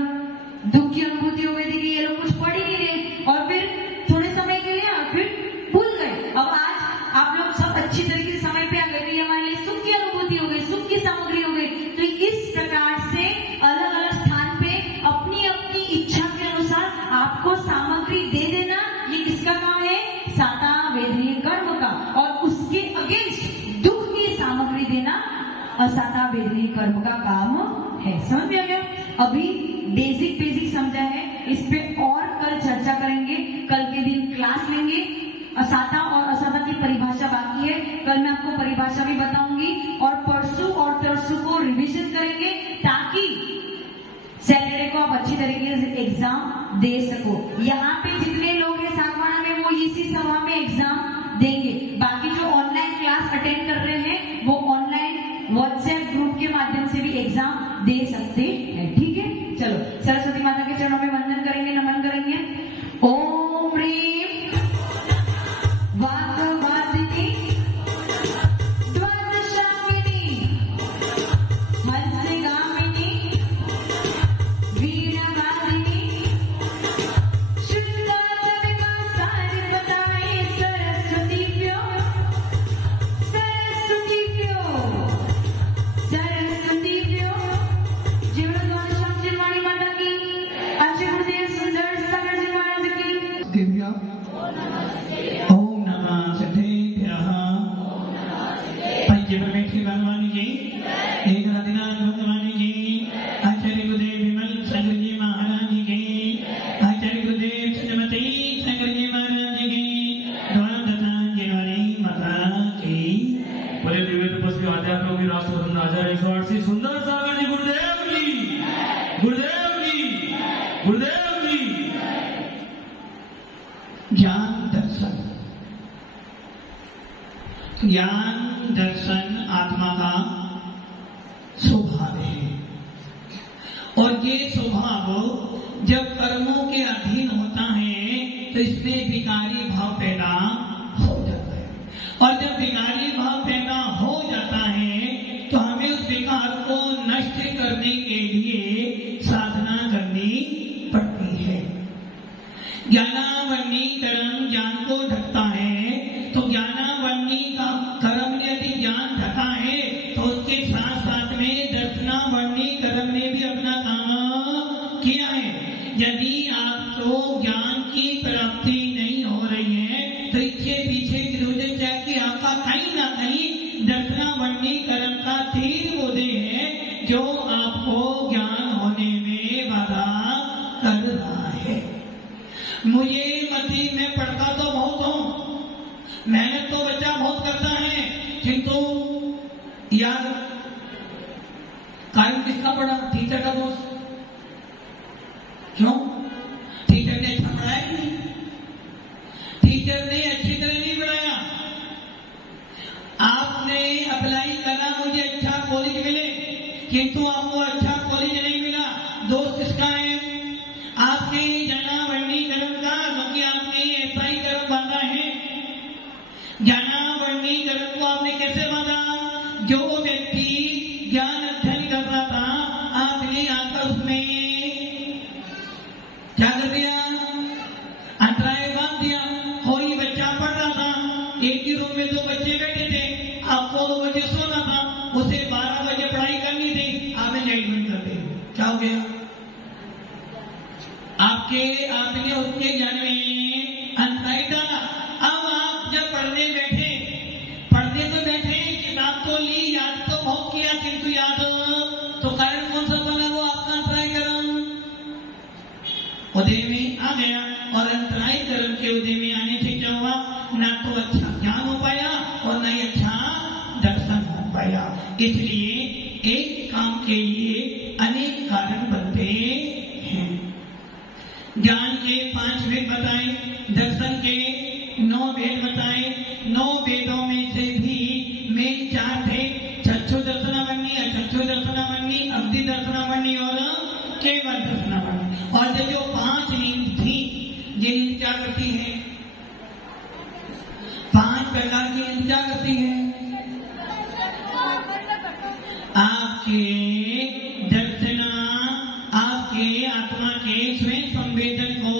दुख की अनुभूति हो गई थी कि ये लोग कुछ पढ़ ही नहीं रहे, और फिर थोड़े समय के लिए फिर भूल गए। अब आज आप लोग सब अच्छी तरीके से समय पे आ गए, तो ये हमारे लिए सुख की अनुभूति हो गई, सुख की सामग्री हो गई। तो इस प्रकार से अलग अलग स्थान पे अपनी अपनी इच्छा के अनुसार आपको सामग्री दे देना, ये किसका काम है? साता वेदनी कर्म का। और उसके अगेंस्ट दुख की सामग्री देना असाता वेदनी कर्म का काम है। समझ में आ गया? अभी बेसिक समझा है, इस पे और कल चर्चा करेंगे। कल के दिन क्लास लेंगे। असाता और असाता की परिभाषा बाकी है, कल मैं आपको परिभाषा भी बताऊंगी, और परसों और तरसों को रिवीजन करेंगे, ताकि सैटरडे को आप अच्छी तरीके से एग्जाम दे सको। यहाँ पे जितने लोग हैं सागवाड़ा में, वो इसी सभा में एग्जाम देंगे। बाकी जो ऑनलाइन क्लास अटेंड कर रहे हैं, वो ऑनलाइन व्हाट्सएप ग्रुप के माध्यम से भी एग्जाम दे सकते हैं। ठीक है, चलो सरस्वती माता के चरणों में वंदन करेंगे, नमन करेंगे। ओम ह्रीं वाग्वादिनी द्वादशांगिनी हंसगामिनी वीणवादिनी शुद्धात्मिका सारिपताये सरस्वतीभ्यो सरस्वतीभ्यो सरस्वतीभ्यो जीवन सच्चे परमेश्वर भगवान जी, एक आदिनाथ भगवान जी, आचार्य गुरुदेव विमल शंकर जी महाराज जी, आचार्य गुरुदेव श्रीमती शंकर जी महाराज जी, द्वारा तथा जिन्होंने माता की बोले दिव्य तपस्वी आध्यात्म की राष्ट्रपति आचार्य 108 सुंदर सागर जी गुरुदेव जी, गुरुदेव जी, गुरुदेव जी। ज्ञान दर्शन, ज्ञान दर्शन आत्मा का स्वभाव है और ये स्वभाव जब कर्मों के अधीन होता है तो इसमें विकारी भाव पैदा हो जाता है और जब विकारी भाव पैदा हो जाता है तो हमें उस विकार को नष्ट करने के लिए साधना करनी पड़ती है। ज्ञानावन्नी कर्म ज्ञान को ढकता है, तो ज्ञानावन्नी का कर्म ने यदि ज्ञान ढका है तो उसके साथ साथ में दर्शनावन्नी कर्म ने भी अपना काम किया है। यदि आपको ज्ञान की प्राप्ति नहीं हो रही है तो इसके पीछे विरोध है कि आपका कहीं ना कहीं दर्शनावन्नी कर्म का तीर बोधे है जो आपको ज्ञान होने में बाधा कर रहा है। मुझे मती में पढ़ता तो बहुत हूं, मेहनत तो बच्चा बहुत करता है, किंतु यार कारण किसका पड़ा? टीचर का दोस्त। क्यों? टीचर ने अच्छा पढ़ाया कि नहीं? टीचर ने अच्छी तरह नहीं पढ़ाया। आपने अप्लाई करा मुझे अच्छा कॉलेज मिले, किंतु आपको अच्छा कॉलेज नहीं मिला। दोस्त किसका है? आपने ज्ञानावन्नी कर्म का, क्योंकि आपने ऐसा ही कर्म बांधा है। ज्ञानावन्नी कर्म को आपने कैसे बांधा? जो व्यक्ति ज्ञान अध्ययन कर रहा था, आपने आकर उसमें क्या कर दिया? अंतराय बांध दिया। कोई बच्चा पढ़ रहा था, एक ही रूम में 2 बच्चे बैठे थे, आपको 2 बजे सोना था, उसे 12 बजे पढ़ाई करनी थी, आपने लाइट बंद कर दी। क्या हो गया? आपने उसके ज्ञान में अंतराय डाला। अब आप जब पढ़ने तो बैठे, किताब तो ली, याद तो बहुत किया, किंतु याद तो कारण कौन सा बना? वो आपका अंतराय कर्म उदय में आ गया और अंतराय कर्म के उदय में आने से क्या हुआ? ना तो अच्छा ज्ञान हो पाया और ना ही अच्छा दर्शन हो पाया। इसलिए एक काम के लिए अनेक कारण बनते हैं। ज्ञान के 5 भेद बताए, दर्शन के 9 भेद बताए। 9 भेदों में से भी मेन 4 थे: चक्षु दर्शनावन्नी, अचक्षु दर्शनावन्नी, अवधि दर्शनावन्नी और केवल दर्शनावन्नी। और जो 5 नींद थी, ये नींद क्या करती है? 5 प्रकार की नींद क्या करती है? आपके दर्शना, आपके आत्मा के स्वयं संवेदन को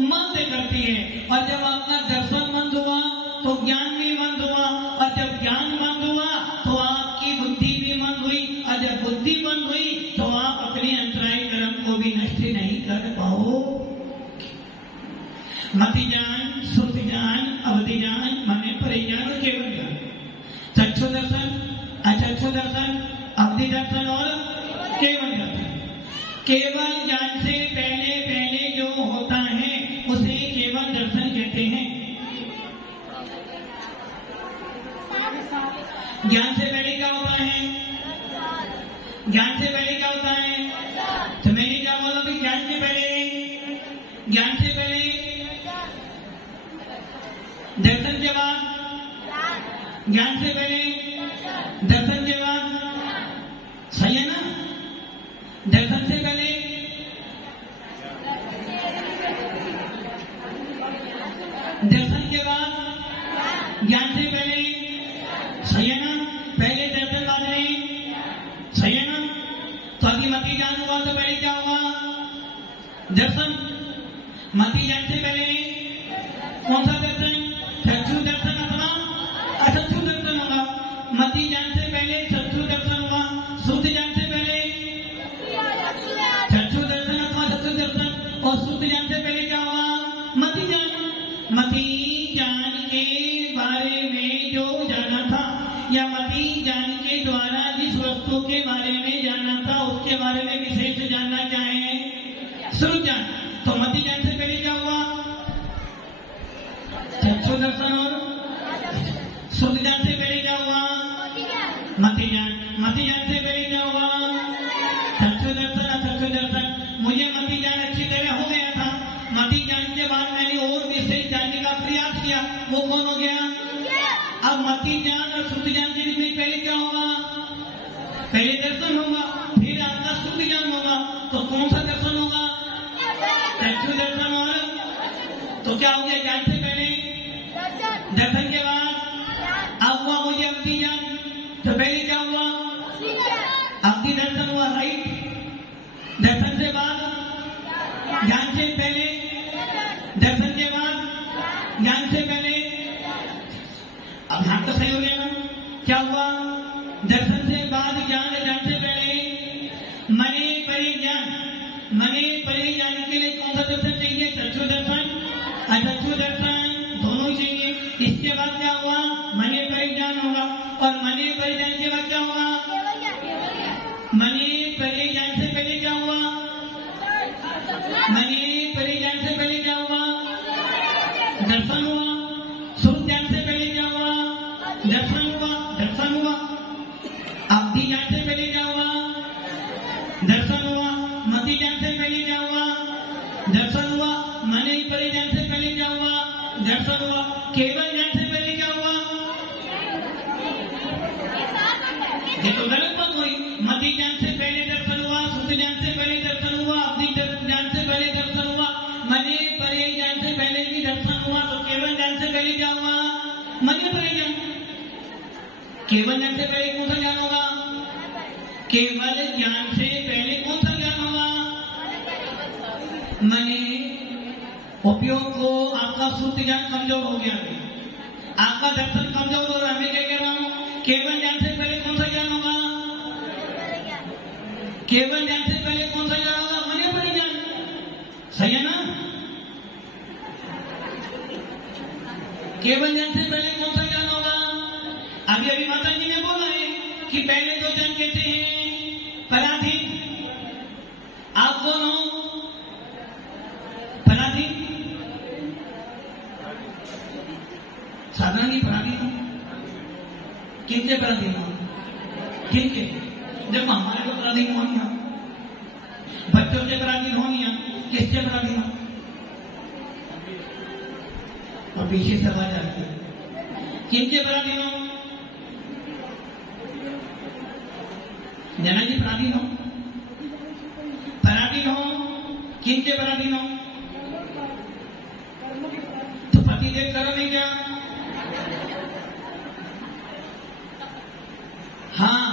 मंद करती है। और जब आपका दर्शन मंद हुआ तो ज्ञान भी मंद हुआ, और जब ज्ञान मंद हुआ तो आपकी बुद्धि भी मंद हुई, और जब बुद्धि मंद हुई तो आप अपने अंतराय कर्म को भी नष्ट नहीं कर पाओ। मति ज्ञान, श्रुति ज्ञान, अवधि ज्ञान माने परिज्ञान और केवल ज्ञान। चक्षु दर्शन, अचक्षु दर्शन, अवधि दर्शन और केवल दर्शन। केवल ज्ञान से पहले पहले जो होता है उसे केवल दर्शन कहते हैं। ज्ञान से पहले क्या होता है? ज्ञान से पहले क्या होता है? तो मैंने क्या बोला कि ज्ञान से पहले दर्शन के बाद, ज्ञान से पहले दर्शन के बाद, सही है ना? दर्शन से पहले दर्शन के बाद, ज्ञान से पहले, सही है ना? पहले दर्शन बाद में, सही है ना? तो अभी मति ज्ञान हुआ तो पहले क्या हुआ? दर्शन। मति ज्ञान से पहले कौन सा दर्शन? चक्षु दर्शन अथवा अचक्षु दर्शन होगा। मति ज्ञान से पहले चक्षु दर्शन हुआ, शुद्ध ज्ञान से पहले चक्षु दर्शन अथवा चक्षु दर्शन, और शुद्ध ज्ञान से पहले क्या हुआ? मति ज्ञान। मति ज्ञान के बारे में जो जाना था, या मति ज्ञान के द्वारा जिस वस्तु के बारे में जाना था उसके बारे में विशेष जानना चाहे श्रुत ज्ञान। तो मति ज्ञान से पहले क्या हुआ? चक्षु दर्शन। और श्रुत ज्ञान से पहले क्या हुआ? मति ज्ञान। मति ज्ञान से पहले क्या हुआ? चक्षु दर्शन। चक्षु दर्शन मुझे मति ज्ञान अच्छी तरह हो गया था। मति ज्ञान के बाद मैंने और विशेष जानने का प्रयास किया, वो कौन हो गया? अब मति ज्ञान और श्रुत ज्ञान के बीच पहले क्या होगा? पहले दर्शन होगा, फिर आपका श्रुत ज्ञान होगा। तो कौन सा दर्शन होगा? चक्षु दर्शन। और तो क्या हो गया? ज्ञान से पहले दर्शन के बाद अब हुआ मुझे अवधि ज्ञान। तो पहले क्या हुआ? अवधि दर्शन हुआ, राइट। दर्शन से बाद ज्ञान से पहले, दर्शन के बाद ज्ञान से पहले। अब ध्यान तो सही हो गया ना? क्या हुआ? दर्शन से बाद ज्ञान, ज्ञान से पहले मने परे ज्ञान। मने परे ज्ञान के लिए कौन सा दर्शन चाहिए? चक्षु दर्शन, अचक्षु दर्शन, दोनों ही चाहिए। इसके बाद क्या हुआ? मने परे ज्ञान होगा। और मने परे ज्ञान के बाद क्या हुआ? मने परे ज्ञान से पहले क्या हुआ? मने परे ज्ञान से पहले क्या हुआ? दर्शन हुआ। श्रुत ज्ञान से पहले क्या हुआ? दर्शन हुआ। दर्शन हुआ। अवधि ज्ञान से पहले क्या हुआ? दर्शन हुआ। मति ज्ञान से पहले क्या हुआ? दर्शन हुआ। मने परे ज्ञान से पहले क्या हुआ? दर्शन हुआ। केवल ज्ञान से पहले क्या हुआ? ये तो गलत बात हुई। मति ज्ञान से पहले दर्शन हुआ, श्रुत ज्ञान से पहले दर्शन हुआ, अवधि ज्ञान से पहले दर्शन हुआ, मने परे ज्ञान से पहले भी दर्शन हुआ। तो केवल ज्ञान से पहले क्या हुआ? मने परे ज्ञान। केवल ज्ञान से पहले कौन सा ज्ञान होगा? केवल ज्ञान से पहले कौन सा ज्ञान होगा? मने उपयोग को आपका श्रुत ज्ञान कमजोर हो गया, आपका दर्शन कमजोर हो रहा है। मैं क्या कह रहा हूँ? केवल ज्ञान से पहले कौन सा ज्ञान होगा? केवल ज्ञान से पहले कौन सा ज्ञान होगा? मने परे ज्ञान। सही है ना? केवल ज्ञान से पहले कौन सा ज्ञान होगा? अभी अभी माता जी ने बोला है कि पहले दो ज्ञान कहते हैं पराधीन। आप कौन हो? पराधीन। साधना की पराधीन हो। किनके पराधीन हो? किनके? देखो हमारे को पराधीन होनी है, बच्चों के पराधीन होनी है। किसके पराधीन हो? और पीछे से आवाज आती है, किनके पराधीन हो? जना जी पराधीन हो? पराधीन हो। किनके पराधीन हो? तो पति देव कर्म है क्या? हाँ,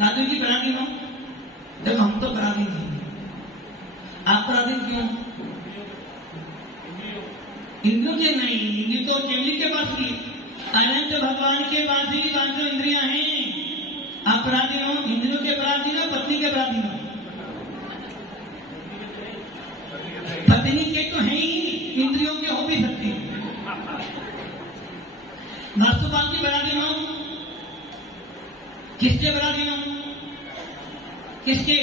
राजू जी पराधीन हो। देखो हम तो पराधीन नहीं। आप पराधीन क्यों? इंद्रियों के नहीं, इंद्रिय तो केवली के पास ही, अनंत भगवान के पास ही 5 इंद्रियां हैं। आप पराधीन हो, इंद्रियों के पराधीन हो, पत्नी के पराधीन हो। पत्नी के तो है ही, इंद्रियों के हो भी सकती है। वस्तुपाल की पराधीन हो। किसके पराधीन हो? किसके?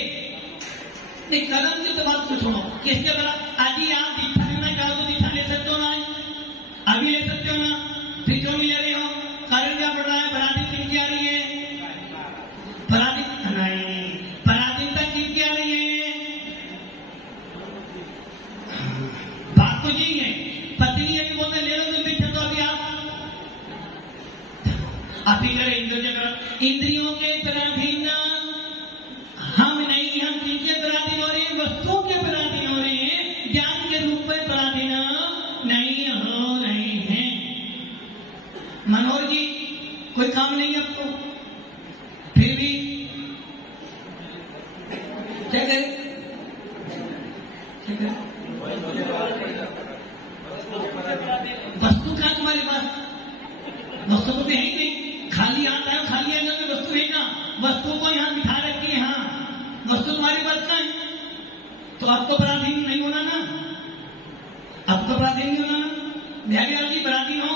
कर्म की तो बात कुछ हो। किसके पराधीन? आदि आप दीक्षा लेना चाहो तो दीक्षा ले सकते हो ना? अभी ले सकते हो ना? फिर क्यों नहीं ले रहे हो? कारण क्या पड़ रहा है? पराधीन किनकी आ रही है? पराधीन नहीं, पराधीनता किनकी आ रही है? बात तो यही है। पत्नी अभी बोलते ले लो तुम दीक्षा, तो अभी आप ही करें। इंद्रियों के पराधीन हम नहीं, हम किनके पराधीन हो रहे हैं? वस्तुओं के पराधीन हो रहे हैं, ज्ञान के रूप में पराधीन नहीं हो रहे हैं। मनोहर जी कोई काम नहीं आपको, फिर भी क्या करें? वस्तु कहाँ तुम्हारे पास? वस्तु तो है ही नहीं। खाली हाथ आया, खाली आएगा तो वस्तु है ना? वस्तु को यहाँ बिठा रखी है। हाँ, वस्तु तुम्हारे पास कहाँ है? तो आपको पराधीन नहीं होना ना, आपको पराधीन नहीं होना ना। बिहारी लाल जी पराधीन हो,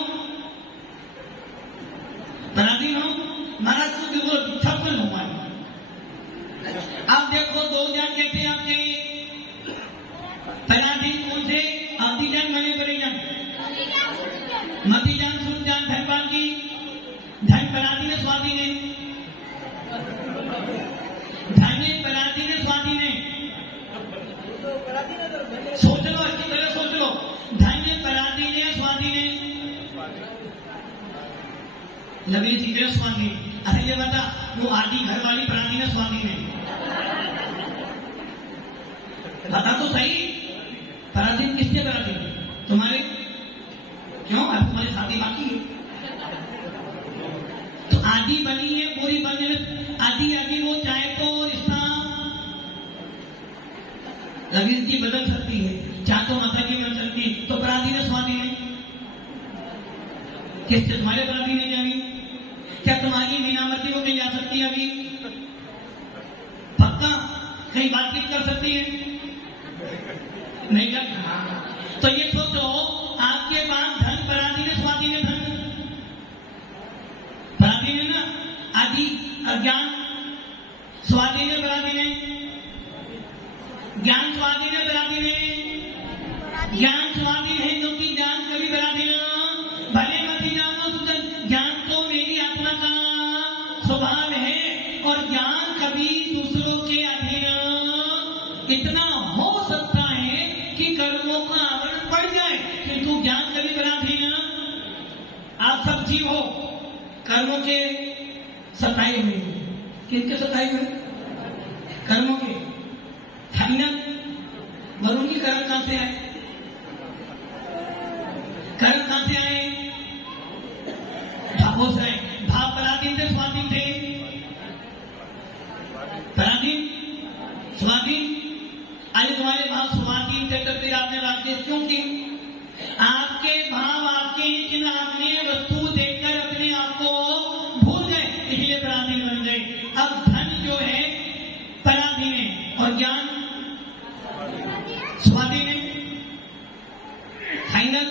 पराधीन हो। महाराज को बिल्कुल छप्पन हुआ है। अब देखो दो जान कहते हैं आपके पराधीन कौन थे? अवधि जान मने परे जान, मती जान सुन जान धनपाल की धन पराधीन है स्वाधीन है, धन्य पराधीन है स्वाधीन है। सोच लो अच्छी तरह सोच लो, धन्य पराधीन है स्वाधीन है, लवी सीधे स्वाधीन। अरे ये बता वो आदि घर वाली पराधीन है स्वाधीन है? बता तो सही, पराधीन किसके पराधीन? तुम्हारे? क्यों? अब तुम्हारी शादी बाकी है तो आदि बनी है पूरी बनने में, आदि आदि वो चाहे तो रिश्ता लवीर की बदल सकती है, चाहे तो माता की बन सकती है, तो पराधीन है स्वाधीन है? किससे? तुम्हारे पराधीन है अभी? क्या तुम्हारी मीनामती को कहीं जा सकती है अभी? पक्का कहीं बातचीत कर सकती है? नहीं कर। तो ये सोचो आपके पास धन पराधीन है स्वाधीन है? धन पराधीन है ना, आदि अज्ञान स्वाधीन है पराधीन है? ज्ञान स्वाधीन है पराधीन है? ज्ञान स्वाधीन है क्योंकि ज्ञान कभी पराधीन भले मत जानो, ज्ञान तो मेरी आत्मा का स्वभाव है और ज्ञान कभी दूसरों के अधीन इतना हो सकता है कि कर्मों का आवरण पड़ जाए, किंतु ज्ञान कभी पराधीन। आप सब जीव हो कर्मों के सताए हुए, किसके सताए हुए? कर्मों के। वरुण की कर्म कहां से आए? कर्म कहां से आए? भावों से आए। भाव पराधीन थे स्वाधीन थे? पराधीन स्वाधीन। अरे तुम्हारे भाव स्वाधीन थे तो फिर आपने राजदेश क्यों की? आपके भाव आपके जिन आपने वस्तु देखकर अपने आप को भूल गए, इसलिए पराधीन बन गए। अब धन जो है पराधीन है और ज्ञान स्वाधीन है। फाइनल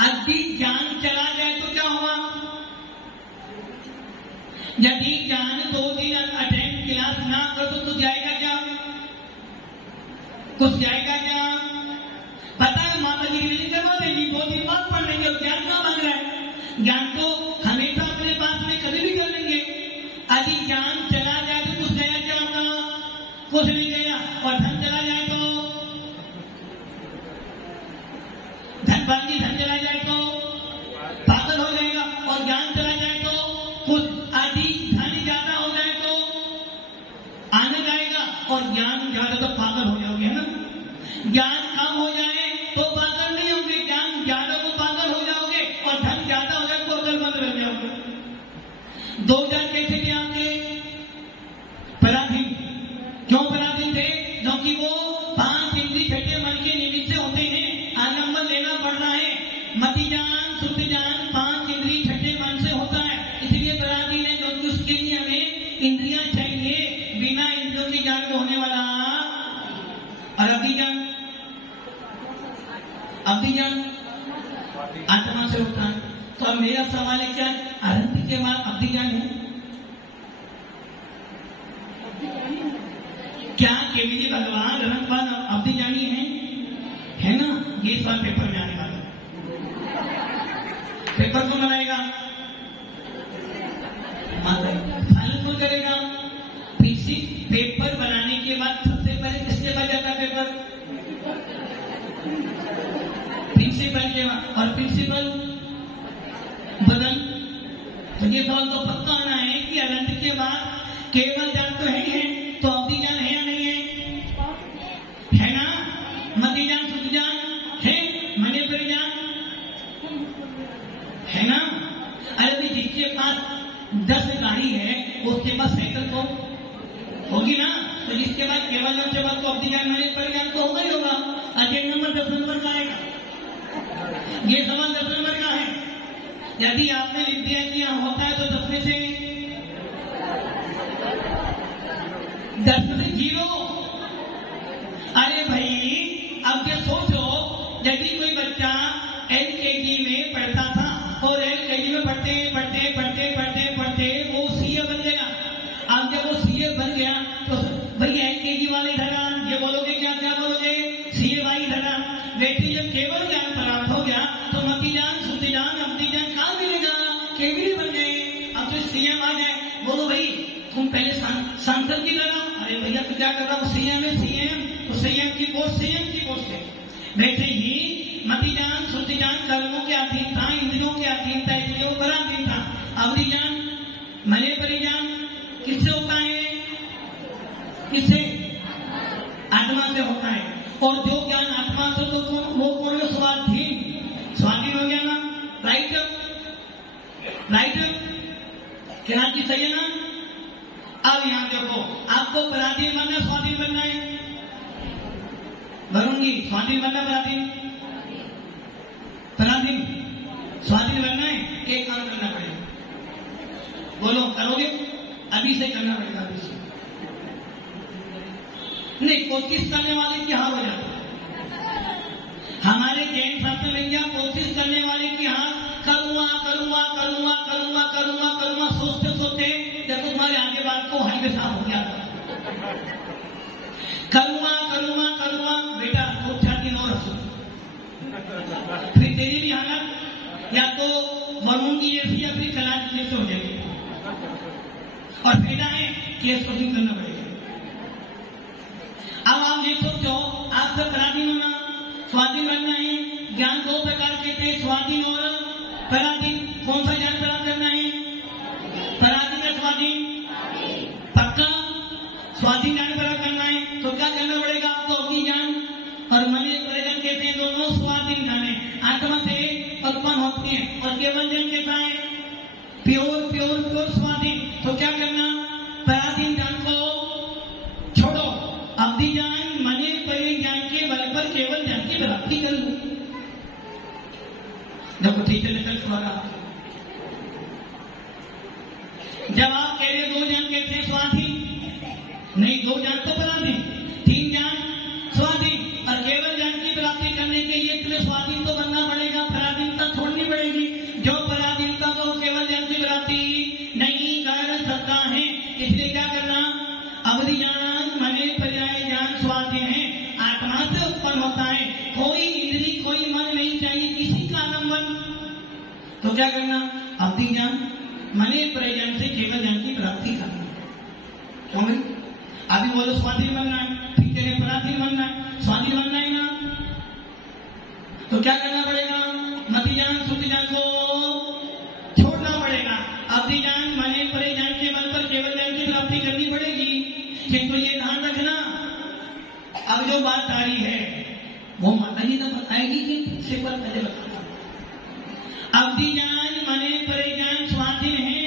अभी ज्ञान चला जाए तो क्या हुआ? यदि ज्ञान 2 दिन अटेंड क्लास ना कर तो जाएगा क्या? कुछ जाएगा क्या? पता है माता जी के लिए करवा देगी, 2 दिन बाद पढ़ लेंगे। ज्ञान क्या मांग रहा है? ज्ञान तो हमेशा अपने पास में कभी भी कर लेंगे। यदि ज्ञान चला जाए तो कुछ गया क्या आपका? कुछ नहीं गया। और धन चला जाए तो धनपाली धन चला जाए तो पागल हो जाएगा, और ज्ञान चला जाए तो कुछ आदि धन ज्यादा हो जाए तो आनंद आएगा, और ज्ञान ज्यादा तो पागल हो जाओगे, है ना? ज्ञान कम हो जाए तो पागल नहीं होंगे, ज्ञान ज्यादा तो पागल हो जाओगे, और धन ज्यादा हो जाए तो अकलमंद रह जाओगे। 2 जान कैसे थे आपके? पराधीन। क्यों पराधीन थे? क्योंकि वो 5 इंद्रिय छठे मन के निमित्त से होते हैं। आलम्बन लेना पड़ रहा है। मति ज्ञान शुद्ध ज्ञान 5 इंद्रिय छठे मन से होता है, इसलिए पराधीन है। क्योंकि उसके लिए हमें इंद्रियां चाहिए, बिना इंद्रियों के ज्ञान को होने वाला। और अवधि ज्ञान आत्मा से होता है। तो अब मेरा सवाल है, क्या अरंत के बाद अवधि ज्ञान है? क्या केवली भगवान अनंतवान अवधि ज्ञानी है ना? ये सवाल पेपर में आने वाला। पेपर कौन बनाएगा? फाइनल कौन करेगा? पेपर बनाने के बाद सबसे पहले किसके पास जाता है पेपर? प्रिंसिपल के बाद। और प्रिंसिपल बदल। तो ये सवाल तो पक्का आना है कि अनंत के बाद केवल ज्ञान तो है, तो अवधि ज्ञान है या नहीं है ना? मति ज्ञान शुद्ध ज्ञान है, मने पर ज्ञान है ना? अरे जिसके पास 10 गाड़ी है उसके पास साइकिल तो होगी ना? तो जिसके बाद केवल के बाद तो अवधि ज्ञान मने पर ज्ञान तो होगा ही होगा। अध्ययन नंबर 10 नंबर का आएगा। ये सवाल 10 नंबर का है। यदि आपने लिख दिया कि यहाँ होता है तो 10 में से 0। अरे भाई अब ये सोचो, यदि कोई बच्चा LKG में पढ़ता था और LKG में पढ़ते कोई सीएम आ जाए, बोलो भाई तुम पहले सांसद की लगाओ, अरे भैया तू क्या कर रहा हो, सीएम है सीएम, तो सीएम की पोस्ट है। वैसे ही मति ज्ञान शुद्धि ज्ञान कर्मों के अधीन था, इंद्रियों के अधीन था, इसलिए वो पराधीन था। अवधि ज्ञान मने परिज्ञान किससे होता है, किससे, आत्मा से होता है। और जो ज्ञान आत्मा से तो वो कौन है, स्वाधीन हो गया ना, राइट क्या की सही है ना। अब यहां देखो, आपको पराधीन बनना स्वाधीन बनना है, भरूंगी स्वाधीन बनना पराधीन स्वाधीन बनना है। एक काम करना पड़ेगा, बोलो करोगे, अभी से करना पड़ेगा, अभी से नहीं। कोशिश करने वाले की हार हो जाता है। हमारे जैन शास्त्र में क्या, कोशिश करने वाले की हार, करूंगा सोचते जब तुम्हारे आगे बात को हाईवे साफ हो गया, करूंगा बेटा दो 4 दिन और हंसो, फिर तेरी भी हालत या तो वरुण की जैसी या फिर कलाश जैसे हो जाएगी। और फायदा है केस कोशिश करना पड़ेगा। अब आप ये सोचो, आपसे पराधीन होना, स्वाधीन बनना है। ज्ञान 2 प्रकार के थे, स्वाधीन और पराधीन। कौन सा ज्ञान प्राप्त करना है, पराधीन या स्वाधीन, पक्का स्वाधीन ज्ञान प्राप्त करना है। तो क्या करना पड़ेगा आपको, अवधि ज्ञान और मन परिज्ञान कहते हैं, दोनों स्वाधीन ज्ञान है, आत्मा से उत्पन्न होते हैं। और केवल ज्ञान कैसा है, प्योर स्वाधीन। तो क्या करना, पराधीन ज्ञान को छोड़ो, अवधि ज्ञान मने परिज्ञान के बल पर केवल ज्ञान की प्राप्ति कर लो। देखो ठीक है, जब आप कह रहे 2 ज्ञान कहते हैं स्वाधीन, नहीं 2 ज्ञान तो पराधीन, 3 ज्ञान स्वाधीन। और केवल ज्ञान की प्राप्ति करने के लिए तुम्हें स्वाधीन तो बनना पड़ेगा, पराधीनता छोड़नी पड़ेगी। जो पराधीनता को केवल ज्ञान की प्राप्ति नहीं कर सकता है, इसलिए क्या करना, अवधि ज्ञान मने पर्याय ज्ञान स्वाधीन है, आत्मा से उत्पन्न होता है, कोई इंद्री कोई मन नहीं चाहिए, किसी का आलम्बन। तो क्या करना, अवधि ज्ञान मने पर्याय से केवल ज्ञान की प्राप्ति करना। क्यों भाई, अभी बोलो स्वाधीन बनना है, फिर तेरे पराधीन बनना है, स्वाधीन बनना है ना। तो क्या करना पड़ेगा, मति ज्ञान शुद्धि ज्ञान को छोड़ना पड़ेगा, अवधि ज्ञान मने परिज्ञान के बल पर केवल ज्ञान की प्राप्ति करनी पड़ेगी। किंतु ये ध्यान रखना, अब जो बात आ रही है वो माता जी तो बताएगी कि सिर्फ पहले बताना। अवधि ज्ञान मने परिज्ञान स्वाधीन है,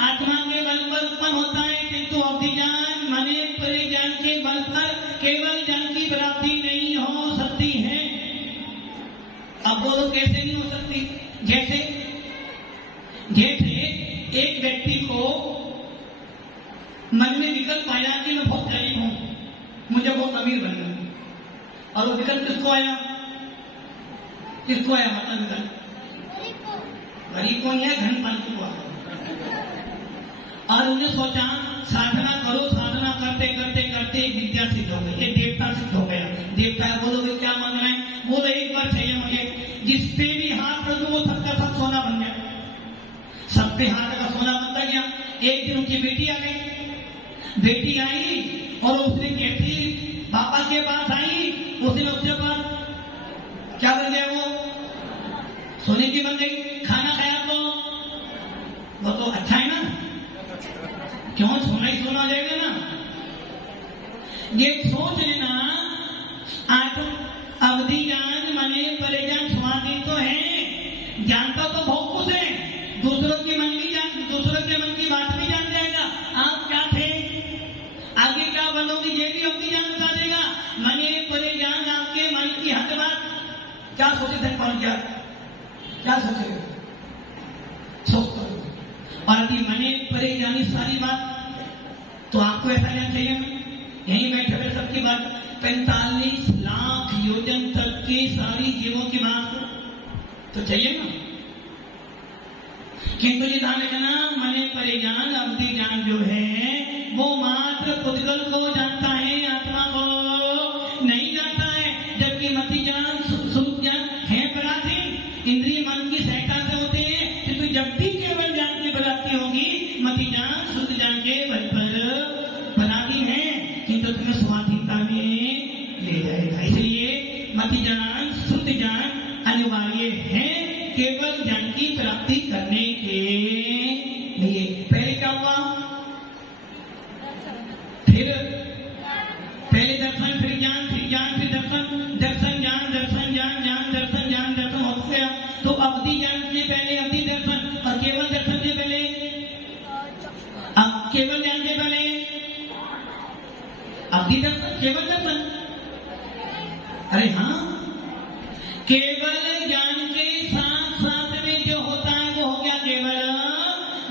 आत्मा के बल पर उत्पन्न होता है, किंतु अवधि ज्ञान मने परिज्ञान के बल पर केवल ज्ञान की प्राप्ति नहीं हो सकती है। अब बोलो कैसे नहीं हो सकती, जैसे एक व्यक्ति को मन में विकल्प आया कि मैं बहुत गरीब हूं, मुझे बहुत अमीर बनना है, और वो विकल्प किसको आया मतलब विकल्प गरीब को नहीं है, धनपंत को आया। और उन्हें सोचा साधना करो, साधना करते करते करते विद्या सिद्ध हो गई, एक देवता सिद्ध हो गया। देवता बोलो भाई क्या मांगना है, बोलो एक बार चाहिए मुझे, जिसपे भी हाथ रख दो वो सबका सब सोना बन गया, सब पे हाथ का सोना बनता गया। एक दिन उनकी बेटी आ गई, बेटी आई और उसने कहती पापा के पास आई, उसने उसके पास क्या बन गया, वो सोने की बन गई। खाना खाया तो वो तो अच्छा है ना, क्यों सोना ही सोना हो जाएगा ना। ये सोच लेना, अवधि ज्ञान मने परिज्ञान स्वाधीन तो है, जानता तो बहुत कुछ है, दूसरों के मन की बात भी जान जाएगा। आप क्या थे, आगे क्या बनोगे, ये भी अवधि ज्ञान बता देगा। मने परिज्ञान आपके मन की हद बात क्या सोचे थे, कौन क्या सोचेगा, सोचता हूं। और अभी मने परिज्ञानी सारी बात तो आपको ऐसा नहीं चाहिए, यहीं बैठे हुए सबकी बात 45 लाख योजन तक की सारी जीवों की बात तो चाहिए ना। किंतु ये ध्यान रखना, मने परिज्ञान अवधि ज्ञान जो है वो मात्र पुद्गल को जानता है, आत्मा को नहीं जानता है। जबकि मति ज्ञान सुख ज्ञान है पराधीन, इंद्रिय मन की सहायता से होते हैं, किंतु जब भी केवल ज्ञान की प्राप्ति होगी क्योंकि मति ज्ञान शुद्ध ज्ञान के बल पर पराधीन है, किंतु तुम्हें स्वाधीनता में ले जाएगा। इसलिए मति ज्ञान शुद्ध ज्ञान अनिवार्य है केवल ज्ञान की प्राप्ति करने के लिए। पहले क्या हुआ? फिर पहले दर्शन, फिर ज्ञान, फिर ज्ञान, फिर दर्शन, दर्शन ज्ञान, दर्शन ज्ञान, ज्ञान दर्शन, ज्ञान दर्शन हो गया। तो अवधि ज्ञान से पहले अवधि दर्शन, और केवल दर्शन से पहले, अब केवल ज्ञान से पहले अवधि दर्शन, केवल दर्शन। अरे हाँ, केवल ज्ञान के साथ साथ में जो होता है वो हो गया केवल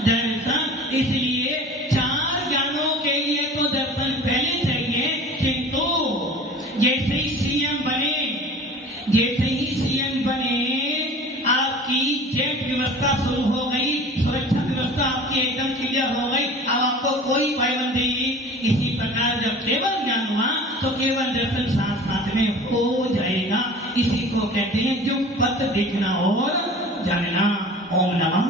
दर्शन। इसलिए चार ज्ञानों के लिए तो दर्शन पहले चाहिए, किंतु जैसे ही सीएम बने आपकी जेट व्यवस्था शुरू हो गई, सुरक्षा व्यवस्था आपकी एकदम क्लियर हो गई, अब आपको कोई पाबंदी। इसी प्रकार जब केवल ज्ञान हुआ तो केवल दर्शन साथ साथ में हो जाएगा। इसी को कहते हैं जो पद देखना और जानना। ओम नमः